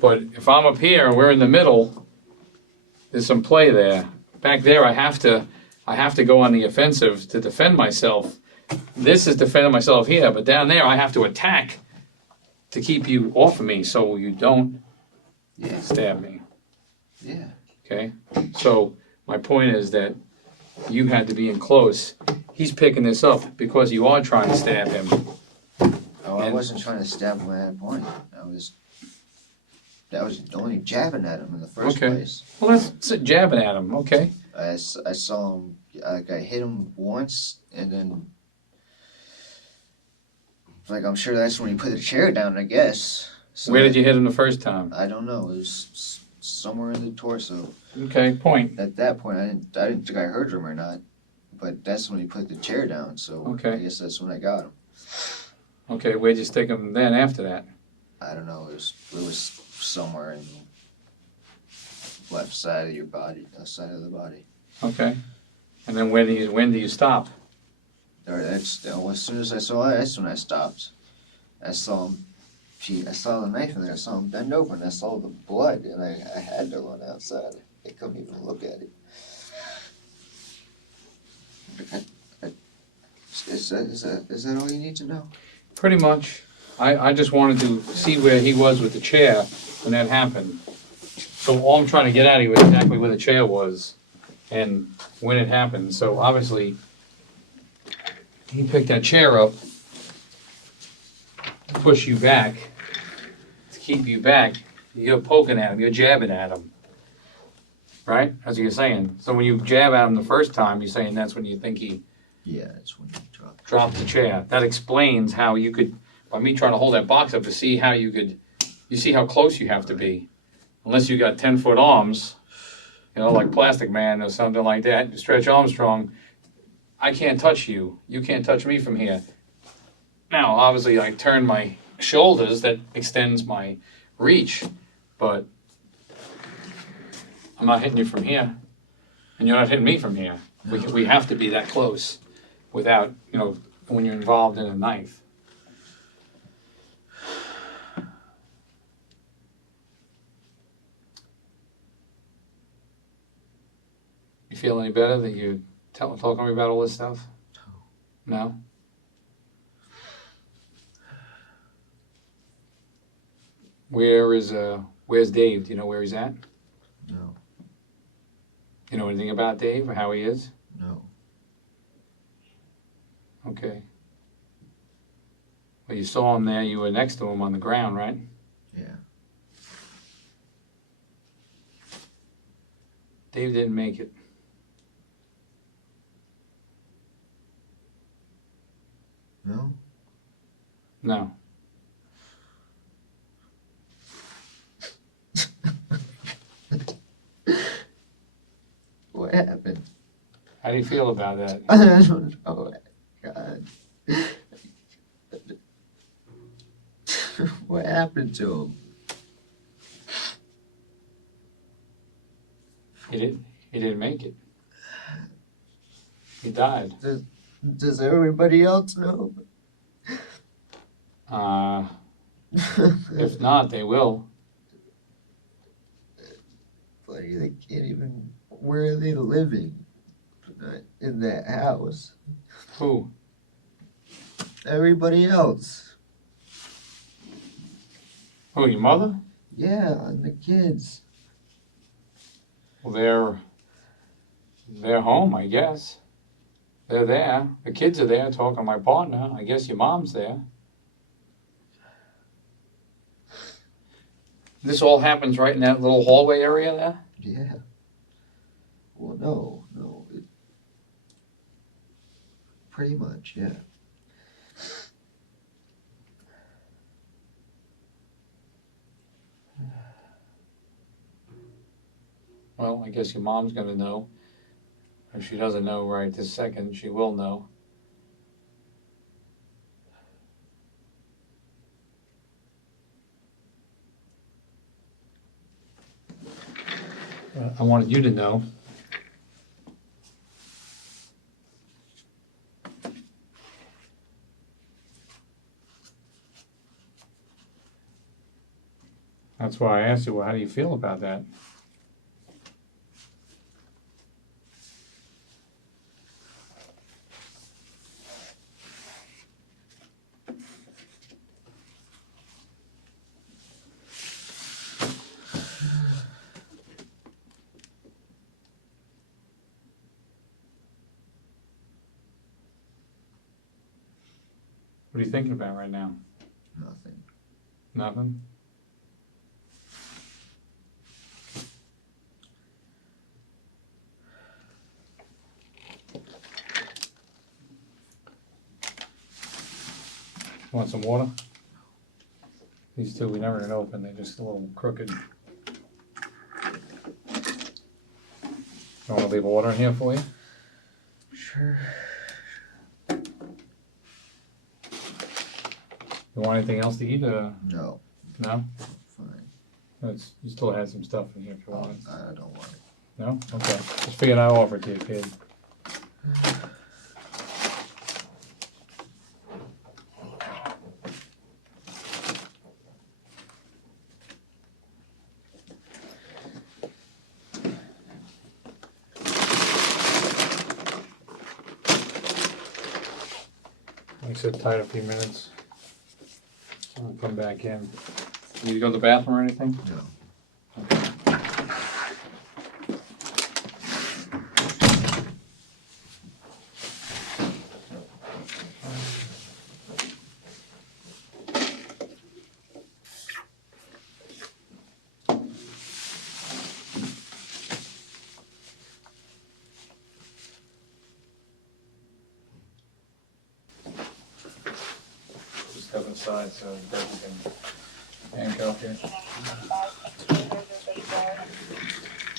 But if I'm up here and we're in the middle, there's some play there. Back there, I have to go on the offensive to defend myself. This is defending myself here, but down there I have to attack to keep you off of me so you don't stab me. Yeah. Okay? So my point is that you had to be in close. He's picking this up because you are trying to stab him. Oh, I wasn't trying to stab him at that point. That was only jabbing at him in the first place. Well, that's jabbing at him. Okay. I saw him, I hit him once, and then, I'm sure that's when he put the chair down, I guess. So Where did you hit him the first time? I don't know. It was somewhere in the torso. Okay, point. At that point, I didn't think I heard him or not, but that's when he put the chair down, so Okay. I guess that's when I got him. Okay, where'd you stick him then after that? I don't know. It was somewhere in left side of your body, side of the body. Okay. And then when do you stop? Or that's as soon as I saw it, that's when I stopped. I saw him. I saw the knife in there. I saw him bend over, and I saw the blood, and I had to run outside. I couldn't even look at it. Is that all you need to know? Pretty much. I just wanted to see where he was with the chair when that happened. So all I'm trying to get at you is exactly where the chair was and when it happened. So obviously, he picked that chair up to push you back, to keep you back. You're poking at him, you're jabbing at him. Right? That's what you're saying. So when you jab at him the first time, you're saying that's when you think he Yeah, that's when you dropped the chair. That explains how you could, by me trying to hold that box up to see how you could, you see how close you have to be. Unless you got 10-foot arms, you know, like Plastic Man or something like that, Stretch Armstrong, I can't touch you. You can't touch me from here. Now, obviously, I turn my shoulders, that extends my reach, but I'm not hitting you from here, and you're not hitting me from here. We have to be that close without, you know, when you're involved in a knife. You feel any better that you talking to me about all this stuff? No? Where's Dave? Do you know where he's at? No. You know anything about Dave or how he is? No. Okay. Well, you saw him there. You were next to him on the ground, right? Yeah. Dave didn't make it. No. No. What happened? How do you feel about that? I don't know. God. What happened to him? He didn't make it. He died. Does everybody else know? If not, they will. Buddy, they can't even. Where are they living? In that house. Who? Everybody else. Who, your mother? Yeah, and the kids. Well, they're home, I guess. They're there. The kids are there talking to my partner. I guess your mom's there. This all happens right in that little hallway area there? Yeah. Well, no. Pretty much, yeah. Well, I guess your mom's gonna know. If she doesn't know right this second, she will know. I wanted you to know. That's why I asked you, well, how do you feel about that? What are you thinking about right now? Nothing. Nothing? Want some water? These two we never get open, they're just a little crooked. You want to leave water in here for you? Sure. You want anything else to eat? No. No? Fine. You still had some stuff in here if you want. I don't want it. No? Okay. Just figured I'll offer it to you, kid. Like I said, tied a few minutes. I'll come back in. Need to go to the bathroom or anything? No. Just step aside so Debbie can handcuff you.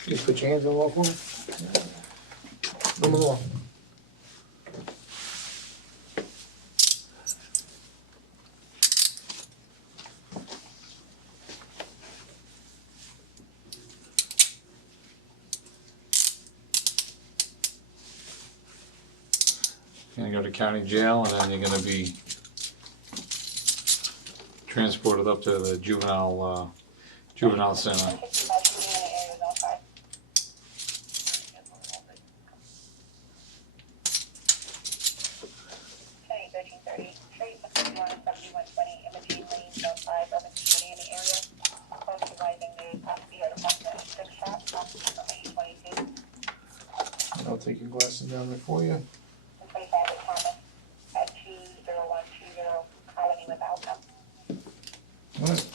Just put your hands on the wall for me. No more. You're gonna go to county jail and then you're gonna be transported up to the juvenile center. I'll take your glasses down there for you. All right.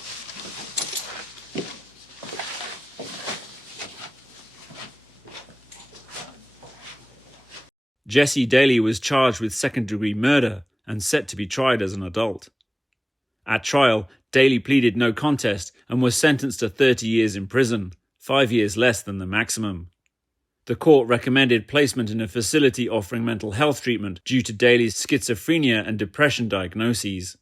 Jesse Daly was charged with second-degree murder and set to be tried as an adult. At trial, Daly pleaded no contest and was sentenced to 30 years in prison, 5 years less than the maximum. The court recommended placement in a facility offering mental health treatment due to Daly's schizophrenia and depression diagnoses.